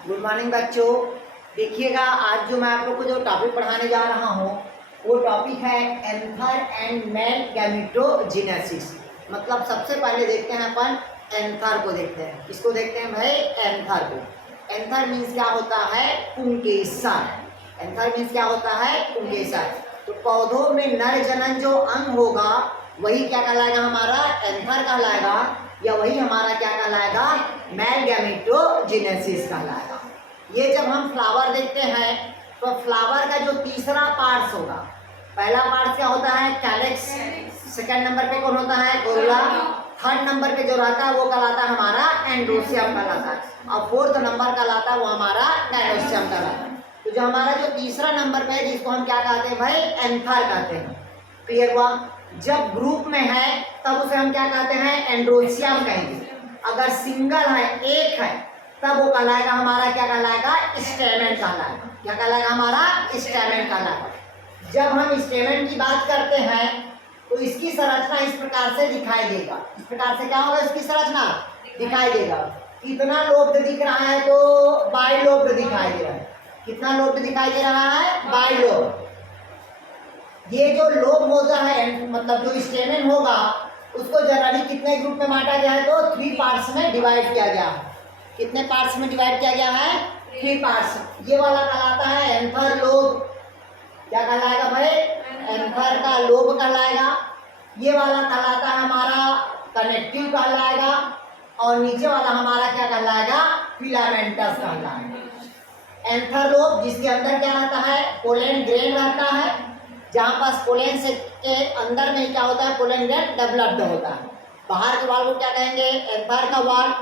Good morning बच्चों। देखिएगा, आज जो मैं आप लोग को जो टॉपिक पढ़ाने जा रहा हूँ वो टॉपिक है एंथर एंड मेल गैमेटोजेनेसिस। मतलब सबसे पहले देखते हैं अपन एंथर को देखते हैं। किसको देखते हैं भाई? एंथर को। एंथर मीन्स क्या होता है? पुंकेसर। एंथर मीन्स क्या होता है? पुंकेसर। तो पौधों में नर जनन जो अंग होगा वही क्या कहलाएगा? हमारा एंथर कहलाएगा, या वही हमारा क्या कहलाएगा? मेल गैमेटोजेनेसिस कहलाएगा। ये जब हम फ्लावर देखते हैं तो फ्लावर का जो तीसरा पार्ट्स होगा, पहला पार्ट क्या होता है? कैलिक्स। सेकंड नंबर पे कौन होता है? कोरोला। थर्ड नंबर पे जो रहता है वो कहलाता है हमारा एंड्रोसियम कहलाता है, और फोर्थ नंबर कहलाता है वो हमारा गैनोसियम कहलाता है। तो जो हमारा जो तीसरा नंबर पे है जिसको हम क्या कहते हैं भाई? एंथर कहते हैं। क्लियर हुआ? जब ग्रुप में है तब उसे हम क्या कहते हैं? एंड्रोसियम कहेंगे। अगर सिंगल है, एक है, तब वो कहलाएगा हमारा क्या कहलाएगा? स्टेमेन कहलाएगा। क्या कहलाएगा? हमारा स्टेमेन कहलाएगा। जब हम स्टेमेन की बात करते हैं तो इसकी संरचना इस प्रकार से दिखाई देगा। इस प्रकार से क्या होगा? इसकी संरचना दिखाई देगा। कितना लोब्ड दिख रहा है? तो बाइलोब्ड दिखाई दे रहा है। कितना लोब्ड दिखाई दे रहा है? बाइलोब्ड। ये जो लोब होता है, मतलब जो स्टेमेन होगा, उसको जनरली कितने ग्रुप में बांटा गया है? तो 3 पार्ट्स में डिवाइड किया गया है। कितने पार्ट्स में डिवाइड किया गया है? 3 पार्ट्स। ये वाला कहलाता है एंथर लोब। क्या कहलाएगा भाई? एंथर का लोब कहलाएगा। ये वाला कहलाता है हमारा कनेक्टिव कहलाएगा, और नीचे वाला हमारा क्या कहलाएगा? फिलामेंटस कहलाएगा। एंथर लोब जिसके अंदर क्या रहता है? पोलन ग्रेन रहता है, जहाँ पास पोलन से के अंदर में क्या होता है? पोलन ग्रेन डेवलप्ड होता है। बाहर के वाल को क्या कहेंगे? एंथर का वाल।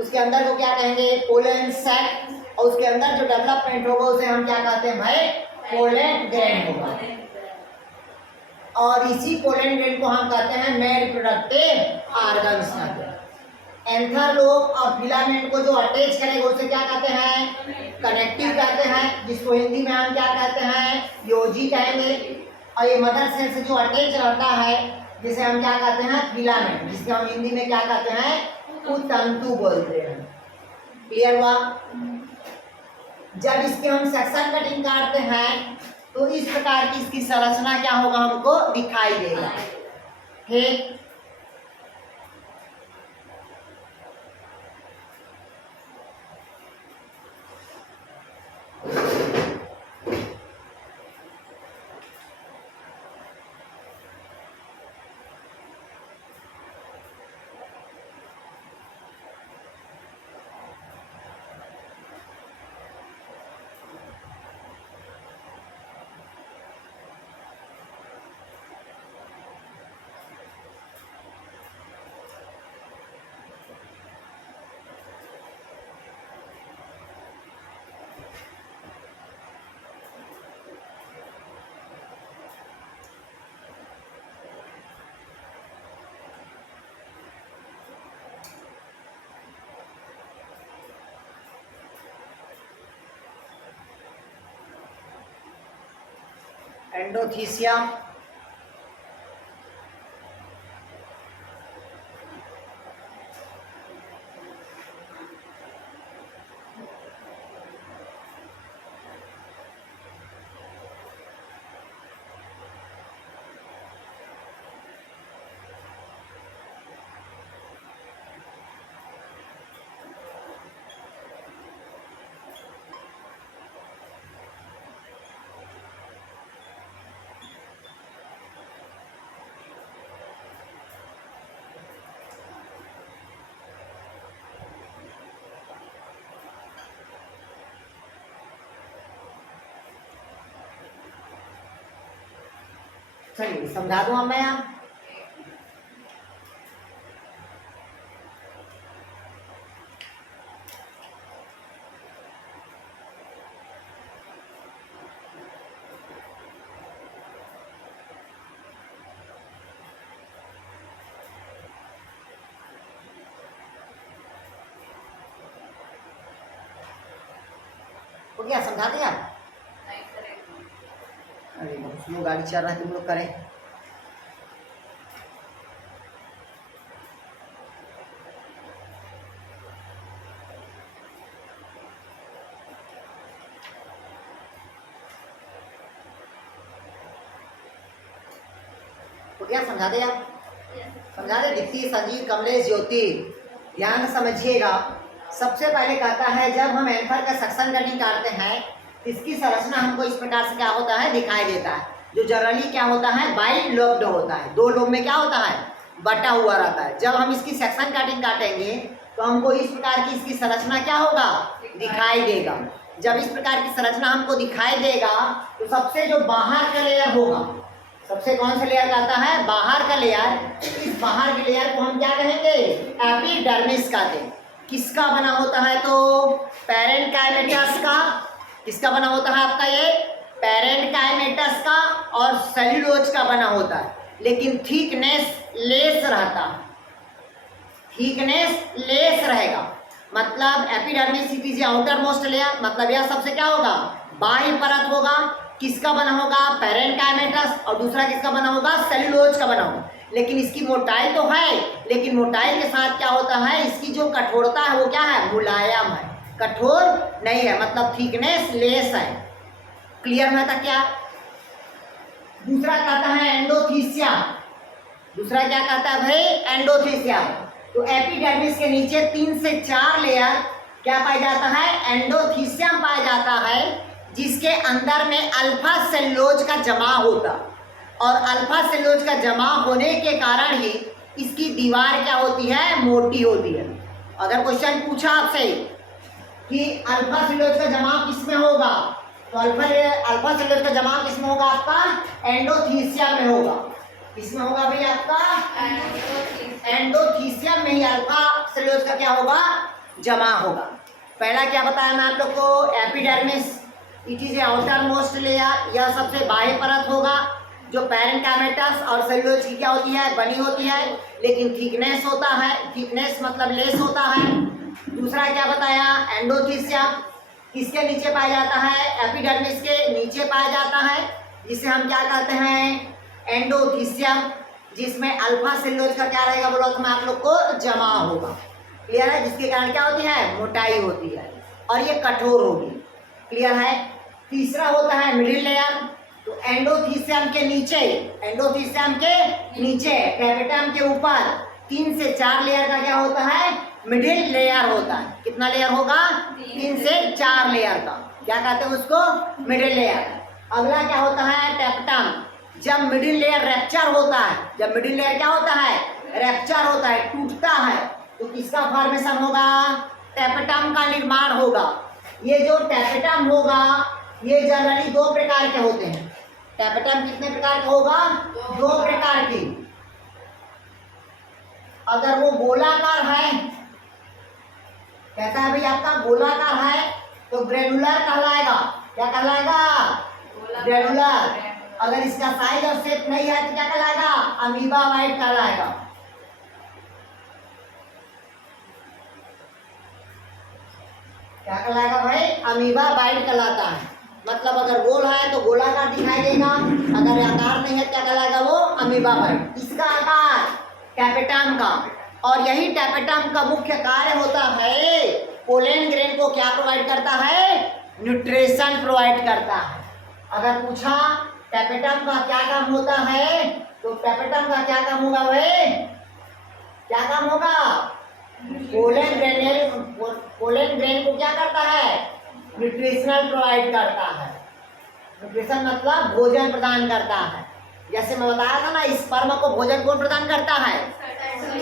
उसके अंदर को क्या कहेंगे? Pollen sac. और उसके अंदर जो डेवलपमेंट होगा उसे हम क्या कहते हैं भाई? पोलन ग्रेन होगा। और इसी पोलन ग्रेन को हम कहते हैं मेल रिप्रोडक्टिव ऑर्गन्स कहते हैं। एंथर लोब और फिलामेंट को जो अटैच करेगा उसे क्या कहते हैं? कनेक्टिव कहते हैं, जिसको हिंदी में हम क्या कहते हैं? योजी कहेंगे। और ये मदर सेल से जो अटैच रहता है जिसे हम क्या कहते हैं? फिलामेंट, जिसके हम हिंदी में क्या कहते हैं? तंतु बोलते हैं। क्लियर हुआ? जब इसके हम सेक्शन कटिंग काटते हैं तो इस प्रकार की इसकी संरचना क्या होगा? हमको दिखाई देगा। ठीक। एंडोथीसियम, चलिए समझा दूं अब मैं यहाँ। हो गया? समझा दिया? अरे स्लो गाड़ी चल रहा है, तुम लोग करें। तो क्या समझा दे आप? समझा दे? दीप्ति, संजीव, कमलेश, ज्योति, ध्यान से समझिएगा। सबसे पहले कहता है जब हम एंथर का सेक्शन कटिंग काटते हैं इसकी संरचना हमको इस प्रकार से क्या होता है दिखाई देता है, जो जनरली क्या होता है बाई लोब्ड होता है, दो लोब में क्या होता है बटा हुआ रहता है। जब हम इसकी सेक्शन कटिंग काटेंगे तो हमको इस प्रकार की इसकी संरचना क्या होगा दिखाई देगा। जब इस प्रकार की संरचना हमको दिखाई देगा तो सबसे जो बाहर का लेयर होगा, सबसे कौन सा लेयर कहता है बाहर का लेयर, इस बाहर के लेयर को हम क्या कहेंगे एपिडर्मिस कहते हैं। किसका बना होता है तो पैरेन्काइमेटस का, किसका बना होता है आपका ये पैरेन्काइमेटस का और सेल्यूलोज का बना होता है, लेकिन थिकनेस लेस रहता है, थिकनेस लेस रहेगा। मतलब epidermis it is outer most layer, मतलब यह सबसे क्या होगा बाह्य परत होगा। किसका बना होगा पैरेन्काइमेटस और दूसरा किसका बना होगा सेल्यूलोज का बना होगा। लेकिन इसकी मोटाई तो है, लेकिन मोटाई के साथ क्या होता है इसकी जो कठोरता है वो क्या है मुलायम है, कठोर नहीं है, मतलब थिकनेस लेस है। क्लियर में था क्या? दूसरा कहता है एंडोथीसियम, दूसरा क्या कहता है भाई एंडोथीसियम। तो एपिडर्मिस के नीचे 3 से 4 लेयर क्या पाया जाता है एंडोथीसियम पाया जाता है, जिसके अंदर में अल्फा सेल्यूलोज का जमा होता, और अल्फा सेल्यूलोज का जमा होने के कारण ही इसकी दीवार क्या होती है मोटी होती है। अगर क्वेश्चन पूछा आपसे कि अल्फा सेल्यूलोज का जमाव किसमें होगा तो अल्फा सेल्यूलोज का जमाव किसमें होगा आपका एंडोथीसियम में होगा। किसमें होगा भाई आपका एंडोथीसियम में ही अल्फा सेल्यूलोज का क्या होगा जमा होगा। पहला क्या बताया मैं आप लोग को epidermis it is a outer most layer, यह सबसे बाह्य परत होगा जो पैरेन्काइमेटस और सेल्यूलोज की क्या होती है बनी होती है, लेकिन थिकनेस होता है, थिकनेस मतलब लेस होता है। दूसरा क्या बताया एंडोथीसियम किसके नीचे पाया जाता है एपिडर्मिस के नीचे पाया जाता है, जिसे हम क्या कहते हैं एंडोथीसियम, जिसमें अल्फा सेल्यूलोज का क्या रहेगा बोलो तो मैं आप लोग को जमा होगा। क्लियर है? जिसके कारण क्या होती है मोटाई होती है और ये कठोर होगी। क्लियर है? तीसरा होता है मिडिल लेयर, तो एंडोथीसियम के नीचे, एंडोथीसियम के नीचे टेपेटम के ऊपर 3 से 4 लेयर का क्या होता है मिडिल लेयर होता है। कितना लेयर होगा 3 से 4 लेयर का, क्या कहते हैं उसको मिडिल लेयर। अगला क्या होता है टेपेटम, जब मिडिल लेयर रैप्चर होता है, जब मिडिल लेयर क्या होता है रैप्चर होता है टूटता है, तो किसका फॉर्मेशन होगा टेपेटम का निर्माण होगा। ये जो टेपेटम होगा ये जनरली 2 प्रकार के होते हैं। टेपेटम कितने प्रकार का होगा 2 प्रकार की। अगर वो गोलाकार है, कैसा है भाई आपका गोलाकार है तो ग्रेनुलर कहलाएगा। क्या कहलाएगा ग्रेनुलर। अगर इसका साइज और शेप नहीं है तो क्या कहलाएगा अमीबा वाइट कहलाएगा। क्या कहलाएगा भाई अमीबा बाइट कहलाता है। मतलब अगर गोल है तो गोलाकार दिखाई देगा, अगर आकार नहीं है क्या कहलाएगा वो अमीबा बाइट। इसका आकार टेपेटम का, और यही टेपेटम का मुख्य कार्य होता है पोलन ग्रेन को क्या प्रोवाइड करता है न्यूट्रिशन प्रोवाइड करता है। अगर पूछा टेपेटम का क्या काम होता है तो टेपेटम का क्या काम होगा भाई, क्या काम होगा पोलन ग्रेन को क्या करता है न्यूट्रिशनल प्रोवाइड करता है। न्यूट्रिशन मतलब भोजन प्रदान करता है। जैसे मैं बताया था ना स्पर्म को भोजन कौन प्रदान करता है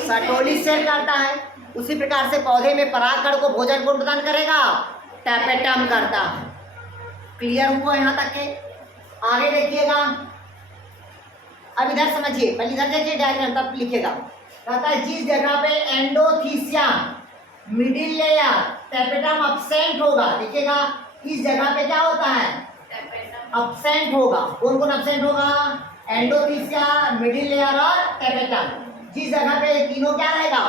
सर्टोली सेल करता है, उसी प्रकार से पौधे में परागकण को भोजन कौन प्रदान करेगा टेपेटम करता है। क्लियर हुआ यहाँ तक के? आगे देखिएगा, अब इधर समझिए, पहले इधर देखिए डायग्राम तब लिखिएगा। कहता है जिस जगह पे endothecium middle layer tapetum absent होगा, देखिएगा इस जगह पे क्या होता है अब्सेंट होगा। कौन कौन अब्सेंट होगा एंडोथीसियम मिडिल लेयर और टेपेटम। जिस जगह पे तीनों क्या रहेगा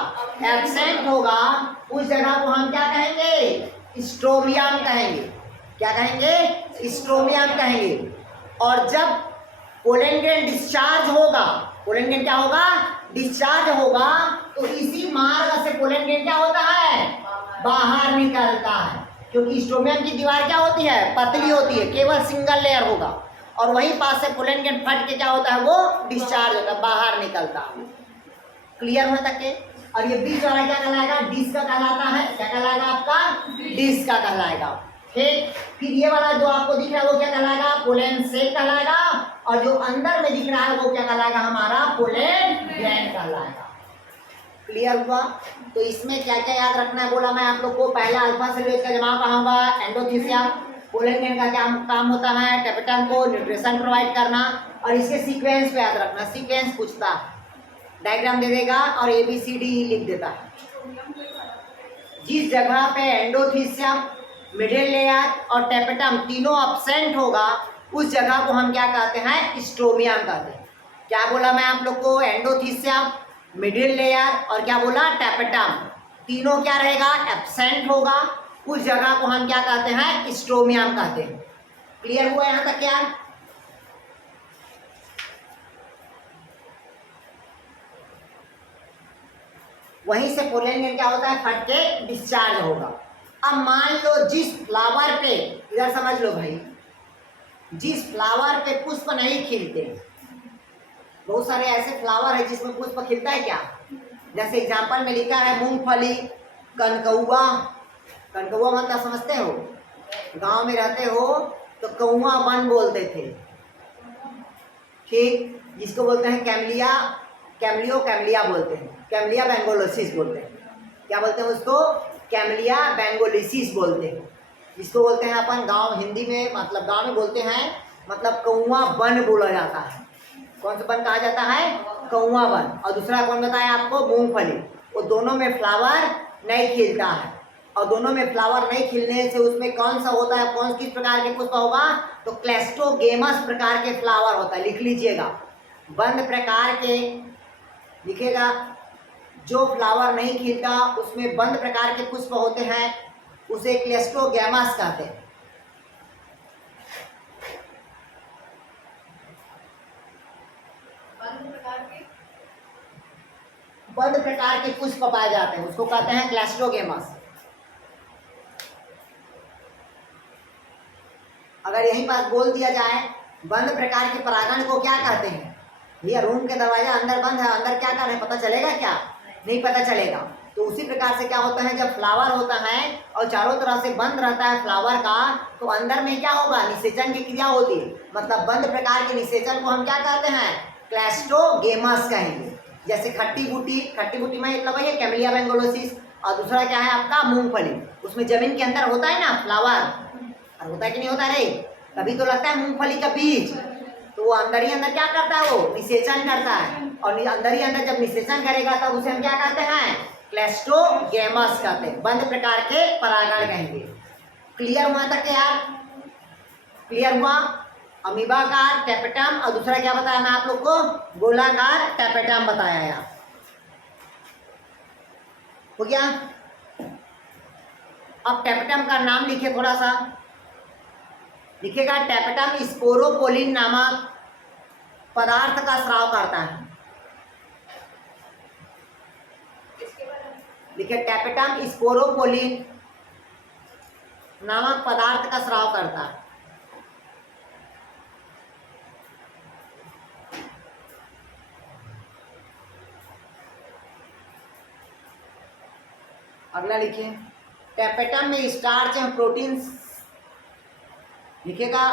एब्सेंट होगा उस जगह को हम क्या कहेंगे स्ट्रोमियम कहेंगे। क्या कहेंगे स्ट्रोमियम कहेंगे। और जब पोलन ग्रेन डिस्चार्ज होगा, पोलन ग्रेन क्या होगा डिस्चार्ज होगा, तो इसी मार्ग से पोलन ग्रेन क्या होता है बाहर निकलता है, क्योंकि स्ट्रोमियम की दीवार क्या होती है पतली होती है, केवल सिंगल लेयर होगा। और वहीं पास से पोलन ग्लैंड फट के क्या होता है, वो डिस्चार्ज होता है, बाहर निकलता है। क्लियर हो तक के? और ये बीच वाला क्या कहलाएगा, डिस्क का कहलाता है। क्या कहलाएगा आपका, डिस्क का कहलाएगा। ठीक, फिर ये वाला जो आपको दिख रहा है वो क्या कहलाएगा, पोलन सेक कहलाएगा। और जो अंदर में दिख रहा है वो क्या कहलाएगा, हमारा पोलन ग्लैंड कहलाएगा। क्लियर हुआ? तो इसमें क्या क्या याद रखना है बोला मैं आप लोग को, पहला अल्फा सेलुलोज का जमा कहाँ होगा, एंडोथीसियम। पोलन ग्लैंड का क्या काम होता है, टेपेटम को न्यूट्रिशन प्रोवाइड करना। और इसके सीक्वेंस पे याद रखना, सीक्वेंस पूछता है, डायग्राम दे देगा और ABCD लिख देता है। जिस जगह पे एंडोथीसियम, मिडिल लेयर और टेपेटम तीनों अब्सेंट होगा उस जगह को हम क्या कहते हैं, स्ट्रोमियम कहते हैं। क्या बोला मैं आप लोग को, एंडोथीसियम, मिडिल लेयर और क्या बोला, टेपेटम, तीनों क्या रहेगा, एब्सेंट होगा, उस जगह को हम क्या कहते हैं, स्ट्रोमियम कहते हैं। क्लियर हुआ यहां तक क्या? वहीं से पोलन ग्लैंड क्या होता है, फट के डिस्चार्ज होगा। अब मान लो जिस फ्लावर पे, इधर समझ लो भाई, जिस फ्लावर पे पुष्प नहीं खिलते, बहुत सारे ऐसे फ्लावर है जिसमें पुष्प खिलता है क्या, जैसे एग्जांपल में लिखा है मूंगफली, कनकौआ। कनकौआ मतलब समझते हो, गांव में रहते हो तो कौआ वन बोलते थे। ठीक, जिसको बोलते हैं कैमलिया, कैमलिया बोलते हैं, कैमलिया बेंगोलोसिस बोलते हैं। क्या बोलते हैं उसको, कैमलिया बेंगोलिसिस बोलते हैं, जिसको बोलते हैं अपन गांव हिंदी में, मतलब गांव में बोलते हैं, मतलब कौआ वन बोला जाता है। कौन सा वन कहा जाता है, कौआ वन। और दूसरा कौन बताया आपको, मूंगफली। वो दोनों में फ्लावर नहीं खिलता है, और दोनों में फ्लावर नहीं खिलने से उसमें कौन सा होता है, कौन किस प्रकार के पुष्प होगा, तो क्लेस्टोगेमस प्रकार के फ्लावर होता है। लिख लीजिएगा, बंद प्रकार के लिखेगा, जो फ्लावर नहीं खिलता उसमें बंद प्रकार के पुष्प होते हैं, उसे क्लेस्टोगेमस कहते हैं। बंद प्रकार के पुष्प पाए जाते हैं, उसको कहते हैं क्लेस्टोगेमस। अगर यही बात बोल दिया जाए, बंद प्रकार के परागण को क्या कहते हैं, भैया रूम के दरवाजा अंदर बंद है, अंदर क्या कर रहे हैं पता चलेगा क्या, नहीं पता चलेगा। तो उसी प्रकार से क्या होता है, जब फ्लावर होता है और चारों तरफ से बंद रहता है फ्लावर का, तो अंदर में क्या होगा, निषेचन की क्रिया होती है। मतलब बंद प्रकार के निषेचन को हम क्या कहते हैं, क्लेस्टोगेमस कहेंगे। जैसे खट्टी बूटी में मतलब है कैमलिया बेंगोलोसिस, और दूसरा क्या है आपका मूंगफली, उसमें जमीन के अंदर होता है ना फ्लावर, और होता है कि नहीं होता रे, तभी तो लगता है मूंगफली का बीज। तो वो अंदर ही अंदर क्या करता है, वो निषेचन करता है, और अंदर ही अंदर जब निषेचन करेगा तब उसे हम क्या कहते हैं, क्लेस्टोगेमस कहते हैं, बंद प्रकार के परागण कहेंगे। क्लियर हुआ तक के यार, क्लियर हुआ? अमीबाकार टेपेटम, और दूसरा क्या बताया मैं आप लोग को, गोलाकार टेपेटम बताया यार, हो गया? अब टेपेटम का नाम लिखे, थोड़ा सा लिखेगा, टेपेटम स्पोरोपोलिन नामक पदार्थ का स्राव करता है। लिखे, टेपेटम स्पोरोपोलिन नामक पदार्थ का स्राव करता है। अगला लिखिए, टेपेटम में स्टार्च एवं प्रोटीन, लिखेगा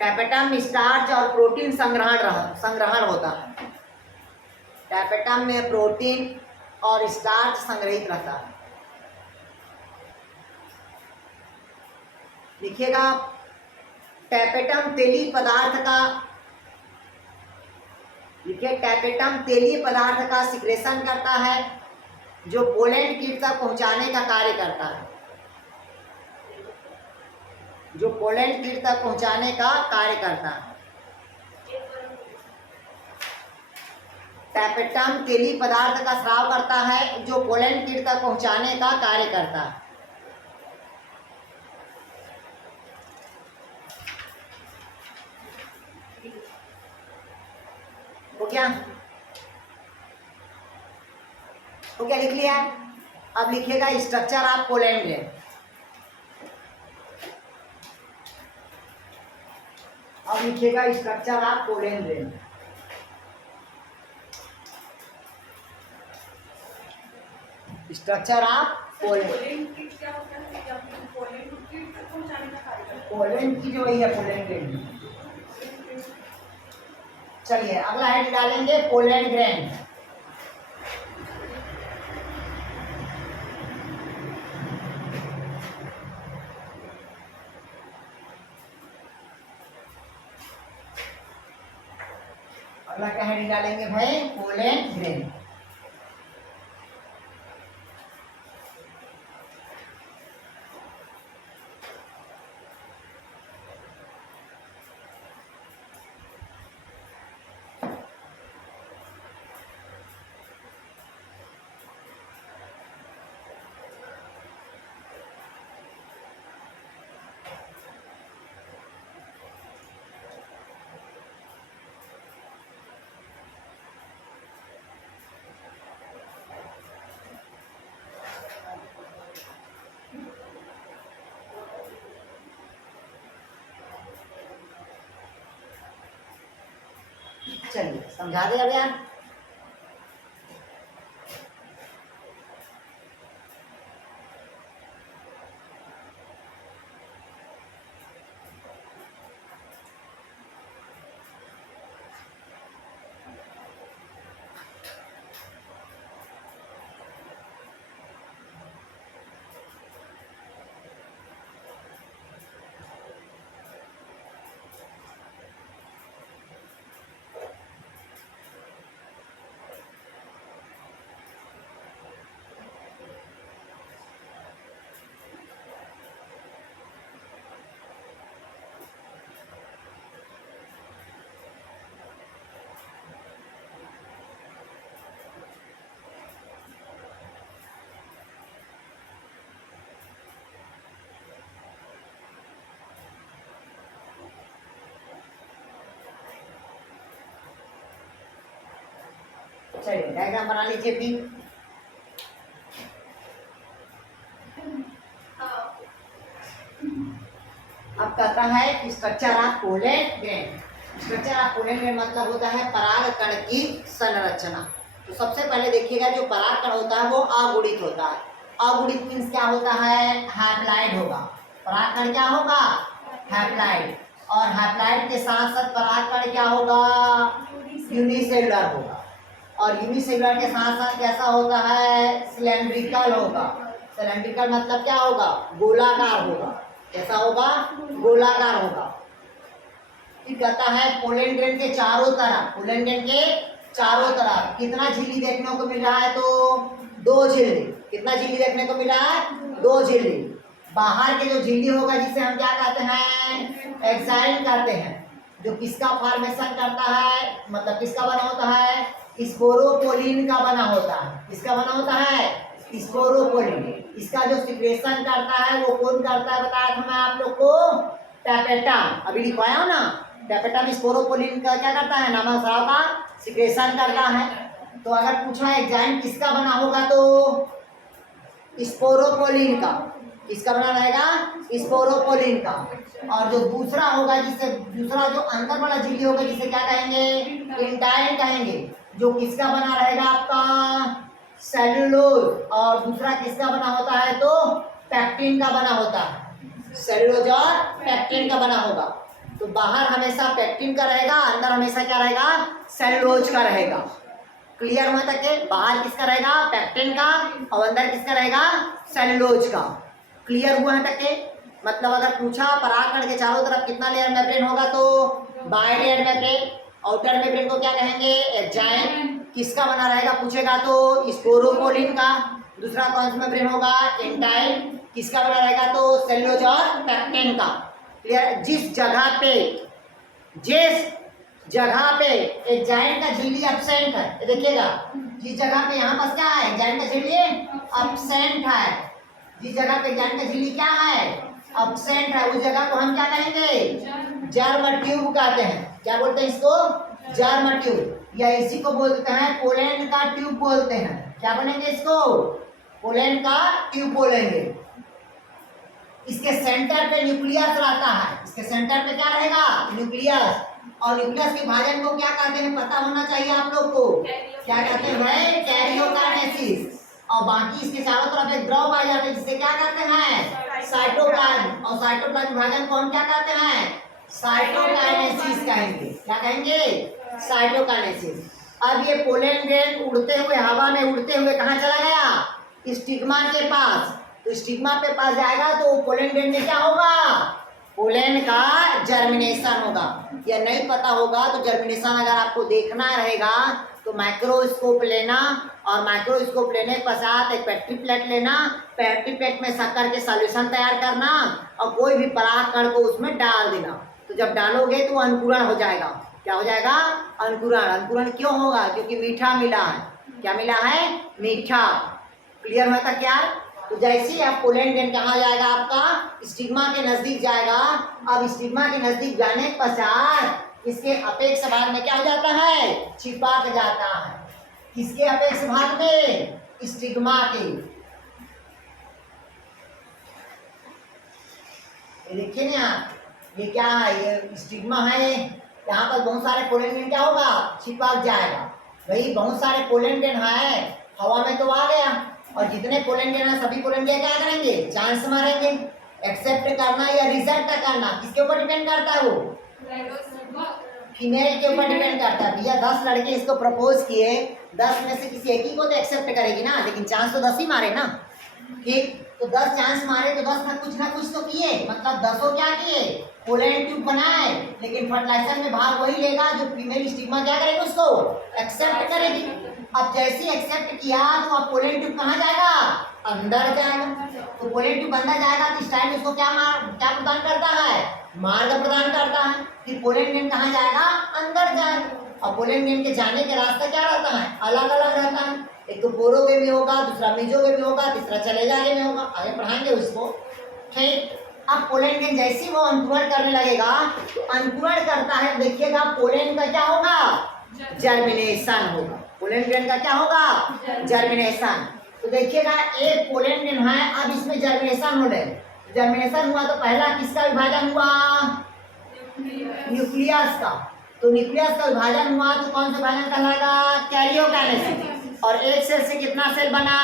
टेपेटम में स्टार्च और प्रोटीन संग्रहण होता है। टेपेटम में प्रोटीन और स्टार्च संग्रहित रहता है। लिखिएगा, टेपेटम तेलीय पदार्थ का, लिखिए टेपेटम तेलीय पदार्थ का सिक्रेशन करता है, जो पोलन कीट तक पहुंचाने का कार्य करता है, जो पोलन कीट तक पहुंचाने का कार्य करता है। टेपेटम तेलीय पदार्थ का स्राव करता है, जो पोलन कीट तक पहुंचाने का कार्य करता है। हो गया? तो क्या लिख लिया? अब लिखिएगा स्ट्रक्चर ऑफ पोलन ग्लैंड। अब लिखिएगा structure of pollen grain. Structure of pollen की जो वही है पोलन ग्रेन। चलिए अगला हेड डालेंगे पोलन ग्रेन। अगला क्या हेड डालेंगे भाई, पोलन ग्रेन। चलिए समझा दे अब यार। चलिए डायग्राम बना लीजिए फिर। अब कहता है structure of pollen grain. Structure of pollen grain मतलब होता है पराग कण की संरचना। तो सबसे पहले देखिएगा जो पराग कण होता है वो अगुणित होता है। अगुणित मीन्स क्या होता है, हैप्लॉइड होगा। पराग कण क्या होगा, हैप्लॉइड। और हैप्लॉइड के साथ साथ पराग कण क्या होगा, यूनिसेलुलर होगा। और यूनिसेलुलर के साथ साथ कैसा होता है, सिलेंड्रिकल होगा। सिलेंड्रिकल मतलब क्या होगा, गोलाकार होगा। कैसा होगा, गोलाकार होगा। फिर कहता है पोलन ग्रेन के चारों तरफ, पोलन ग्रेन के चारों तरफ कितना झिल्ली देखने को मिल रहा है, तो 2 झिल्ली। कितना झिल्ली देखने को मिल रहा है, 2 झिल्ली। बाहर के जो झिल्ली होगा जिसे हम क्या कहते हैं, एक्साइन कहते हैं, जो किसका फॉर्मेशन करता है, मतलब किसका बना होता है, स्पोरोपोलिन का बना होता है। किसका बना होता है, स्पोरोपोलिन। इसका जो सिक्रेशन करता है वो कौन करता है, बताया था मैं आप लोग को, टैपेटम। अभी लिखवाया ना, टैपेटम स्पोरोपोलिन का क्या करता है, नामक स्राव का सिक्रेशन करता है। तो अगर पूछा एग्जाम किसका बना होगा तो स्पोरोपोलिन का। किसका बना रहेगा, स्पोरोपोलिन का। और जो दूसरा होगा, जिससे दूसरा जो अंदर वाला झिल्ली होगा जिसे क्या कहेंगे, इंटाइन कहेंगे, जो किसका बना रहेगा, आपका सेल्यूलोज। और दूसरा किसका बना होता है, तो पैक्टिन का बना होता है। सेल्यूलोज और पैक्टिन का बना होगा। तो बाहर हमेशा पैक्टिन का रहेगा, अंदर हमेशा क्या रहेगा, सेल्यूलोज का रहेगा। क्लियर हुआ तक के, बाहर किसका रहेगा, पैक्टिन का, और अंदर किसका रहेगा, सेल्यूलोज का। क्लियर हुआ है तक के। मतलब अगर पूछा परागकण के चारों तरफ कितना लेयर मेम्ब्रेन होगा, तो बाइलेयर मेम्ब्रेन। आउटर मेम्ब्रेन को क्या कहेंगे, एंजाइम। किसका बना रहेगा पूछेगा तो स्पोरोपोलिन का। दूसरा कौन सा मेम्ब्रेन होगा, एंटाइन। किसका बना रहेगा, तो सेल्यूलोज और पैक्टिन का। क्लियर। जिस जगह पे एंजाइम का झिल्ली एब्सेंट है, देखिएगा जिस जगह पे यहाँ पास क्या है, एंजाइम का झिल्ली एब्सेंट है। जिस जगह पे एंजाइम का झिल्ली क्या है, एब्सेंट है, उस जगह को हम क्या कहेंगे, जर्म ट्यूब कहते हैं। क्या बोलते हैं इसको, जर्म ट्यूब, या इसी को बोलते हैं पोलन का ट्यूब बोलते हैं। क्या बोलेंगे इसको, पोलन का ट्यूब बोलेंगे। इसके सेंटर पे न्यूक्लियस रहता है। इसके सेंटर पे क्या रहेगा? न्यूक्लियस। और न्यूक्लियस के विभाजन को क्या कहते हैं पता होना चाहिए आप लोग को। क्या कहते हैं भाई? कैरियोकाइनेसिस। और बाकी इसके चारों तरफ एक द्रव पाया जाता है जिसे क्या कहते हैं? साइटोप्लाज्म। और साइटोप्लाज्म विभाजन को हम क्या कहते हैं? साइटोकाइनेसिस कहेंगे। क्या कहेंगे? साइटोकाइनेसिस। अब ये पोलन ग्रेन उड़ते हुए हवा में उड़ते हुए कहाँ चला गया? स्टिग्मा के पास। तो स्टिग्मा पे पास जाएगा तो पोलन ग्रेन में क्या होगा? पोलन का जर्मिनेशन होगा। या नहीं पता होगा तो जर्मिनेशन अगर आपको देखना रहेगा तो माइक्रोस्कोप लेना और माइक्रोस्कोप लेने के पश्चात एक पेट्री प्लेट लेना, पेट्री प्लेट में शक्कर के सॉल्यूशन तैयार करना और कोई भी पराग कण को उसमें डाल देना। तो जब डालोगे तो अंकुरण हो जाएगा। क्या हो जाएगा? अंकुरण। अंकुरण क्यों होगा? क्योंकि मीठा मिला है। क्या मिला है? मीठा। क्लियर हुआ था क्या? तो जैसे ही आप पोलन ग्रेन कहाँ जाएगा? आपका स्टिग्मा के नजदीक जाएगा। अब स्टिग्मा के नजदीक जाने के पश्चात इसके अपेक्ष भाग में क्या हो जाता है? चिपक जाता है। किसके अपेक्ष भाग में? स्टिग्मा के। ये देखिए ना, ये क्या है? ये स्टिग्मा है। यहाँ पर बहुत सारे पोलन ग्रेन क्या होगा? चिपक जाएगा। भाई बहुत सारे पोलन ग्रेन है, हवा में तो आ गया और जितने पोलन ग्रेन है सभी पोलन ग्रेन क्या करेंगे? चांस मारेंगे। एक्सेप्ट करना या रिजेक्ट करना किसके ऊपर डिपेंड करता है? वो फीमेल के ऊपर डिपेंड करता है। भैया 10 लड़के इसको प्रपोज किए, 10 में से किसी एक ही को तो एक्सेप्ट करेगी ना, लेकिन चांस तो 10 ही मारे ना। ठीक, तो 10 चांस मारे तो 10 ना कुछ तो किए, मतलब 10 क्या किए? पोलन ट्यूब बनाए। लेकिन फर्टिलाइजर में भाग वही लेगा जो फीमेल स्टिग्मा क्या करेगी? उसको एक्सेप्ट करेगी। अब जैसे एक्सेप्ट किया तो अब पोलन ट्यूब कहाँ जाएगा? अंदर जाएगा। तो पोलन ट्यूब अंदर जाएगा तो इस टाइम उसको क्या प्रदान करता है? मार्ग प्रदान करता है। फिर पोलन ग्रेन कहाँ जाएगा? अंदर जाएगा। और पोलन ग्रेन के जाने के रास्ता क्या रहता है? अलग अलग रहता है। एक तो पोरोगे में होगा, दूसरा मेजोगे में होगा, तीसरा चलेजागे में होगा। आगे पढ़ाएंगे उसको। ठीक, अब पोलन ग्रेन जैसे वो अंकुरण करने लगेगा तो अंकुरण करता है, देखिएगा पोलन का क्या होगा? जर्मिनेशन होगा। पोलन ग्रेन का क्या होगा? जर्मिनेशन। तो देखिएगा एक पोलन ग्रेन है, अब इसमें जर्मिनेशन हो रहा है। जर्मिनेशन हुआ तो पहला किसका विभाजन हुआ? न्यूक्लियस का। तो न्यूक्लियस का विभाजन हुआ तो कौन सा विभाजन कहलाएगा? कैरियोकाइनेसिस। और एक सेल से कितना सेल बना?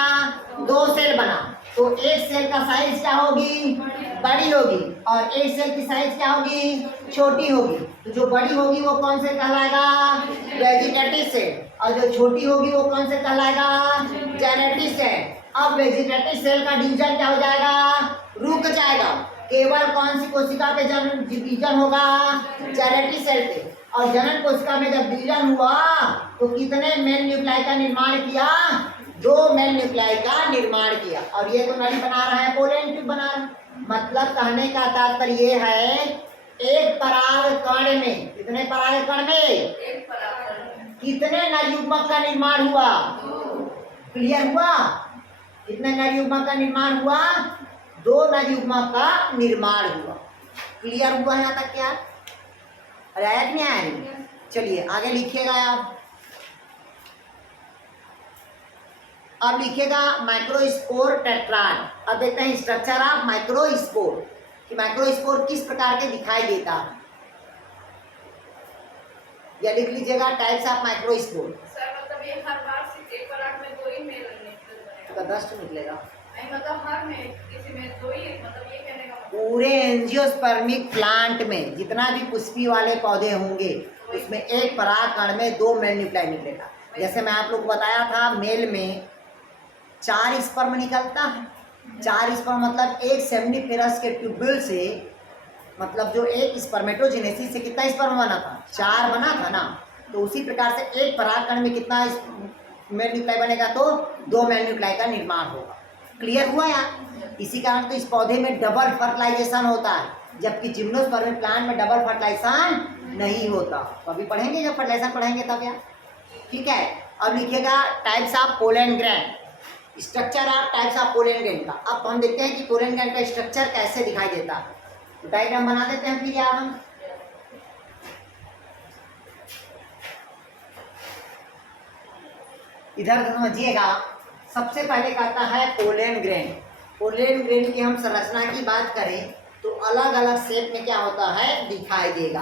2 सेल बना। तो एक सेल का साइज क्या होगी? बड़ी होगी। और एक सेल की साइज क्या होगी? छोटी होगी। तो जो बड़ी होगी वो कौन से कहलाएगा? Vegetative cell. और जो छोटी होगी वो कौन से कहलाएगा? Genetic cell. अब वेजिटेटिव सेल का डिवीजन क्या हो जाएगा? रुक जाएगा। केवल कौन सी कोशिका पे डिवीजन होगा? जेनेटिक सेल पे। और जनन कोशिका में जब डिवीजन हुआ तो कितने मेन न्यूक्लाई का निर्माण किया? 2 मेन न्यूक्लाई का निर्माण किया। और ये तो नली बना रहा है, पोलन ट्यूब बना रहा है। मतलब कहने का तात्पर्य ये है, एक पराग कण में, कितने पराग कण में? एक पराग कण। कितने नरयुग्मक का निर्माण हुआ? 2। क्लियर हुआ? कितने नरयुग्मक का निर्माण हुआ? 2 नरयुग्मक का निर्माण हुआ। क्लियर हुआ यहाँ तक क्या? अरे आया कि नहीं आया? चलिए आगे लिखिएगा आप। अब लिखिएगा माइक्रोस्पोर टेट्राड। अब देखते हैं स्ट्रक्चर ऑफ माइक्रोस्पोर कि माइक्रोस्पोर किस प्रकार के दिखाई देता है। या लिख लीजिएगा टाइप्स ऑफ माइक्रोस्पोर। सर मतलब ये हर बार सिर्फ एक पराग में 2 ही मेल निकलेगा? तो 10 निकलेगा। नहीं मतलब हर में किसी में 2 ही, मतलब ये कहने का मतलब पूरे एंजियोस्पर्मिक प्लांट में जितना भी पुष्पी वाले पौधे होंगे उसमें एक पराग कण में 2 मेल न्यूक्लाई निकलेगा। जैसे मैं आप लोग को बताया था मेल में 4 स्पर्म निकलता है। 4 स्पर्म मतलब एक सेमनीफेरस के ट्यूब्यूल से, मतलब जो एक स्पर्मेटोजेनेसिस से कितना स्पर्म बना था? 4 बना था ना। तो उसी प्रकार से एक परागकण में कितना मेल न्यूक्लाई बनेगा? तो 2 मेल न्यूक्लाई का निर्माण होगा। क्लियर हुआ यार? इसी कारण तो इस पौधे में डबल फर्टिलाइजेशन होता है, जबकि जिम्नोस्पर्मिक प्लांट में डबल फर्टिलाइजेशन नहीं होता। तो अभी पढ़ेंगे, जब फर्टिलाइजेशन पढ़ेंगे तब यार। ठीक है, अब लिखिएगा types of pollen grain, structure of types of pollen grain का। अब हम देखते हैं कि पोलन ग्रेन का स्ट्रक्चर कैसे दिखाई देता है। तो डायग्राम बना देते हैं फिर यार हम। इधर समझिएगा, सबसे पहले कहता है पोलन ग्रेन। पोलेन ग्रेन की हम संरचना की बात करें तो अलग अलग शेप में क्या होता है दिखाई देगा।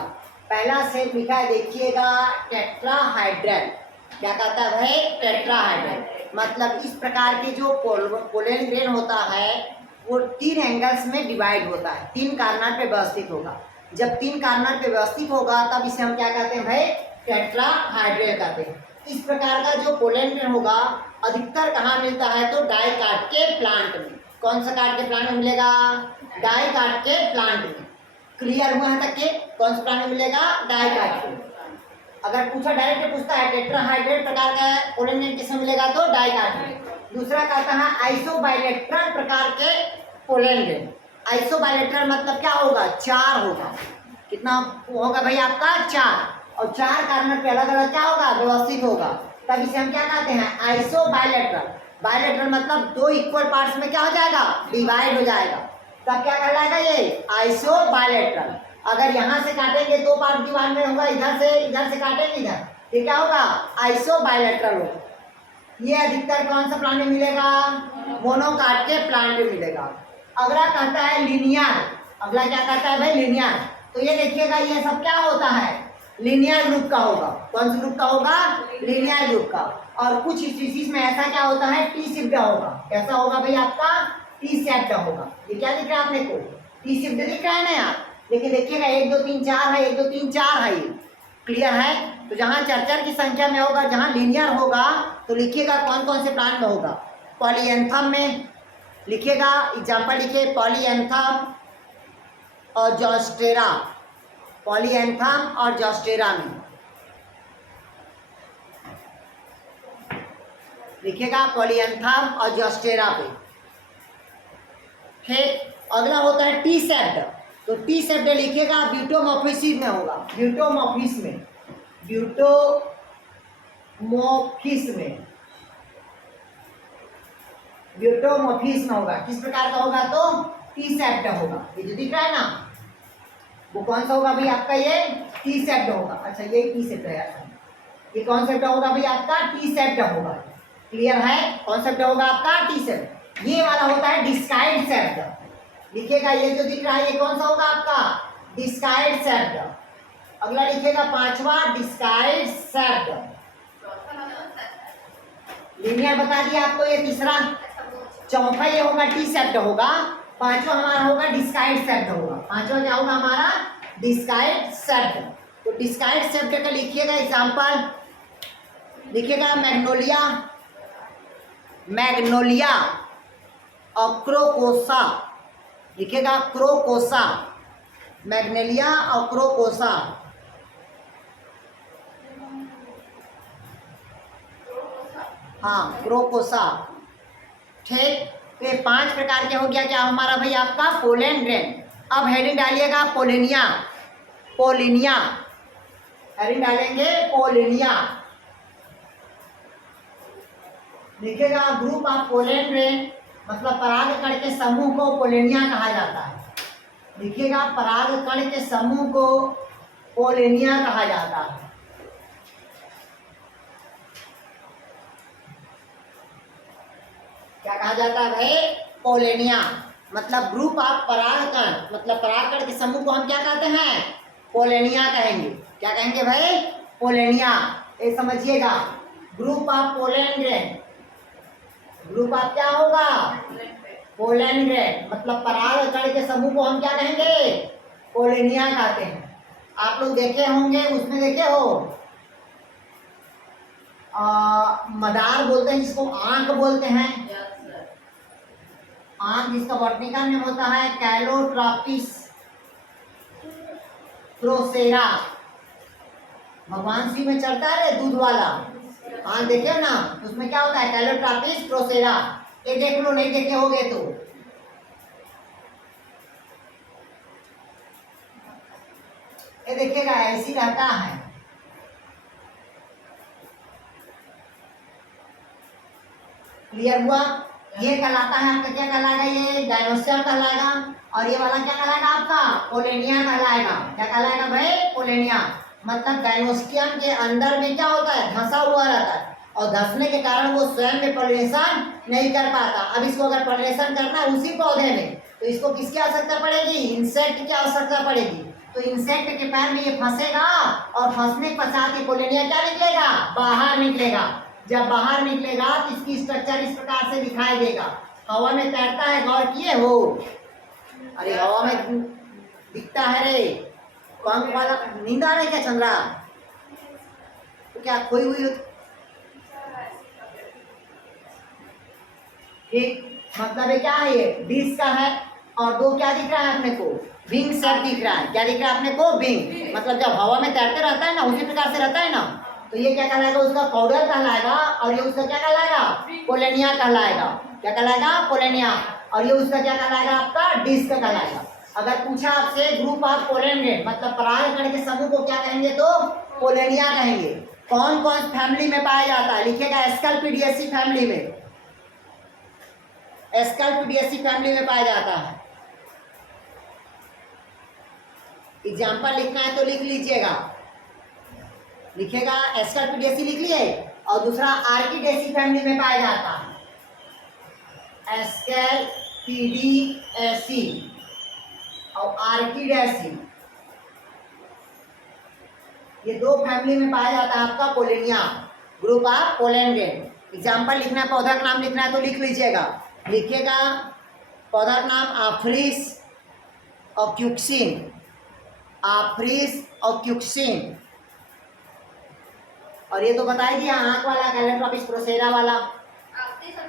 पहला शेप लिखा है देखिएगा टेट्राहाइड्रल। क्या कहता है भाई? टेट्राहाइड्रल। मतलब इस प्रकार के जो पोलेन ग्रेन होता है वो 3 एंगल्स में डिवाइड होता है, 3 कार्नर पे व्यवस्थित होगा। जब 3 कार्नर पे व्यवस्थित होगा तब इसे हम क्या कहते हैं भाई? टेट्राहाइड्रल कहते हैं। इस प्रकार का जो पोलेन ग्रेन होगा अधिकतर कहाँ मिलता है? तो डाइकाट के प्लांट में। कौन सा काट के प्लांट में मिलेगा? डाइकाट के प्लांट में। क्लियर हुआ है तक के? कौन सा प्लांट में मिलेगा? डाइकाट के। अगर पूछा डायरेक्ट पूछता है टेट्राहाइड्रल प्रकार का पोलेन ग्रेन किसमें मिलेगा? तो डाइकाट में। दूसरा कहता है आइसोबाइलेट्रल प्रकार के पोलेन ग्रेन। आइसोबाइलेट्रल मतलब क्या होगा? 4 होगा। कितना होगा भाई आपका? 4। और 4 कार्नर पे अलग अलग क्या होगा? व्यवस्थित होगा। तब इसे हम क्या कहते हैं? आइसोबाइलेट्रल। बाइलेट्रल मतलब 2 इक्वल पार्ट्स में क्या हो जाएगा? डिवाइड हो जाएगा। तब क्या कहलाएगा ये? आइसोबाइलेट्रल। अगर यहाँ से काटेंगे 2 पार्ट डिवाइड में होगा, इधर से काटेंगे इधर, ये क्या होगा? आइसोबाइलेट्रल होगा। ये अधिकतर कौन सा प्लांट में मिलेगा? मोनोकाट के प्लांट में मिलेगा। अगला कहता है लिनियर। अगला क्या कहता है भाई? लिनियर। तो ये देखिएगा ये सब क्या होता है? लीनियर ग्रुप का होगा। कौन सा ग्रुप का होगा? लीनियर ग्रुप का। और कुछ स्पीशीज में ऐसा क्या होता है? टी शिफ्ट होगा। कैसा होगा भाई आपका? टी शिफ्ट होगा। ये क्या दिख रहा है आपने को? टी शिफ्ट दिख रहा है ना यार। लेकिन देखिएगा 1 2 3 4 है, 1 2 3 4 है। ये क्लियर है? तो जहाँ चर की संख्या में होगा, जहाँ लीनियर होगा तो लिखिएगा कौन कौन से प्लांट में होगा। पॉलीएंथम में लिखिएगा, एग्जाम्पल लिखिए पॉलीएंथम और जोस्टेरा। पॉलीएंथम और जोस्टेरा में लिखिएगा पॉलीएंथम और जोस्टेरा पे। फिर अगला होता है टी सेप्ड। तो टी सेप्ड लिखिएगा ब्यूटोमॉर्फिस में होगा। ब्यूटोमॉर्फिस में, ब्यूटोमॉर्फिस में, ब्यूटोमॉर्फिस में होगा। किस प्रकार का होगा? तो टी सेप्ड होगा। ये जो दिख रहा है ना वो कौन सा होगा भाई आपका? ये टी सेप्ड होगा। अच्छा ये टी सेप्ड है। ये कौन सेप्ड होगा भाई आपका? टी सेप्ड होगा। क्लियर है? कौन सेप्ड होगा आपका? टी सेप्ड। ये वाला होता है डिस्काइड सेप्ड। लिखिएगा ये जो दिख रहा है ये कौन सा होगा आपका? डिस्काइड सेप्ड। अगला लिखिएगा 5वां डिस्काइड सेप्ड। लीनियर बता दिया आपको ये तीसरा। चौथा ये होगा टी सेप्ड होगा। 5वां हमारा होगा डिस्काइड सेप्ड होगा। 5वां क्या होगा हमारा? डिस्काइड सेप्ड। तो डिस्काइड सेप्ड का लिखिएगा एग्जांपल, लिखिएगा मैग्नोलिया, मैग्नोलिया और क्रोकोसा। लिखिएगा क्रोकोसा, मैग्नोलिया और क्रोकोसा। हाँ क्रोकोसा। ठीक। तो ये 5 प्रकार के हो गया क्या हमारा भाई आपका? Pollen grain. अब हेडिंग डालिएगा पोलिनिया। पोलिनिया हेडिंग डालेंगे पोलिनिया। लिखिएगा ग्रुप ऑफ पोलेन ग्रेन मतलब परागकण के समूह को पोलिनिया कहा जाता है। लिखिएगा परागकण के समूह को पोलिनिया कहा जाता है। क्या कहा जाता है भाई? पोलिनिया। मतलब ग्रुप ऑफ परागकण, मतलब परागकण के समूह को हम क्या कहते हैं? पोलिनिया कहेंगे। क्या कहेंगे भाई? पोलिनिया। ये समझिएगा group of pollen grain. Group of क्या होगा? Pollen grain. मतलब परागकण के समूह को हम क्या कहेंगे? पोलिनिया कहते हैं। आप लोग देखे होंगे, उसमें देखे हो मदार बोलते हैं जिसको आंख बोलते हैं। आंख जिसका बॉटनिकल नेम होता है कैलोट्रॉपिस प्रोसेरा। भगवान श्री में चढ़ता है दूध वाला आंख, देखे ना? उसमें क्या होता है? कैलोट्रॉपिस प्रोसेरा। ये देख लो, नहीं देखे होगे तो। ये देखिएगा ऐसी रहता है। क्लियर हुआ? ये कहलाता है आपका, क्या कहलाएगा? ये डायनोसर कहलाएगा। और ये वाला क्या कहलाएगा आपका? पोलेनिया कहलाएगा। क्या कहलाएगा भाई? पोलेनिया। मतलब डायनोस्टियम के अंदर में क्या होता है? धंसा हुआ रहता है। और धंसने के कारण वो स्वयं में पॉलिनेशन नहीं कर पाता। अब इसको अगर पॉलिनेशन करना है उसी पौधे में, तो इसको किसकी आवश्यकता पड़ेगी? इंसेक्ट की आवश्यकता पड़ेगी। तो इंसेक्ट के पैर में ये फंसेगा और फंसने के पश्चात ये कोलोनिया क्या निकलेगा? बाहर निकलेगा। जब बाहर निकलेगा तो इसकी स्ट्रक्चर इस प्रकार से दिखाई देगा। हवा में तैरता है, गौर किए हो? अरे हवा में दिखता है रे, पंख वाला। नींद आ रहा है क्या चंद्रा? तो क्या खोई हुई हो? ठीक, मतलब ये क्या है? ये डिस्क का है और दो क्या दिख रहा है अपने को? विंग सेट दिख रहा है। क्या दिख रहा है अपने को? विंग। मतलब जब हवा में तैरते रहता है ना, उसी प्रकार से रहता है ना, तो ये क्या कहलाएगा? उसका कॉर्डल कहलाएगा। और ये उसका क्या कहलाएगा? कोलोनिया कहलाएगा। क्या कहलाएगा? कोलोनिया। और ये उसका क्या कहलाएगा? आपका डिस्क कहलाएगा। अगर पूछा आपसे ग्रुप ऑफ पोलेंडेड मतलब परागकण के समूह को क्या कहेंगे? तो कोलोनिया कहेंगे। कौन कौन फैमिली में पाया जाता है? लिखिएगा एस्कल्पिडिएसी फैमिली में। एस्कल्पिडिएसी फैमिली में पाया जाता है। एग्जाम्पल लिखना है तो लिख लीजिएगा। लिखेगा एस्कल्पिडिएसी लिख लिए। और दूसरा आर्किडेसी फैमिली में पाया जाता है। एस्कल्पिडिएसी और आर्किडेसी, ये दो फैमिली में पाया जाता है आपका कोलोनिया, ग्रुप ऑफ पोलेंडेड। एग्जाम्पल लिखना है, पौधा का नाम लिखना है तो लिख लीजिएगा। लिखिएगा पौधा का नाम आफ्रिस और क्यूक्सिन। आफ्रिस और क्यूक्सिन। और ये तो बता ही दिया आंख वाला कैलेंड्रोपिस प्रोसेरा वाला।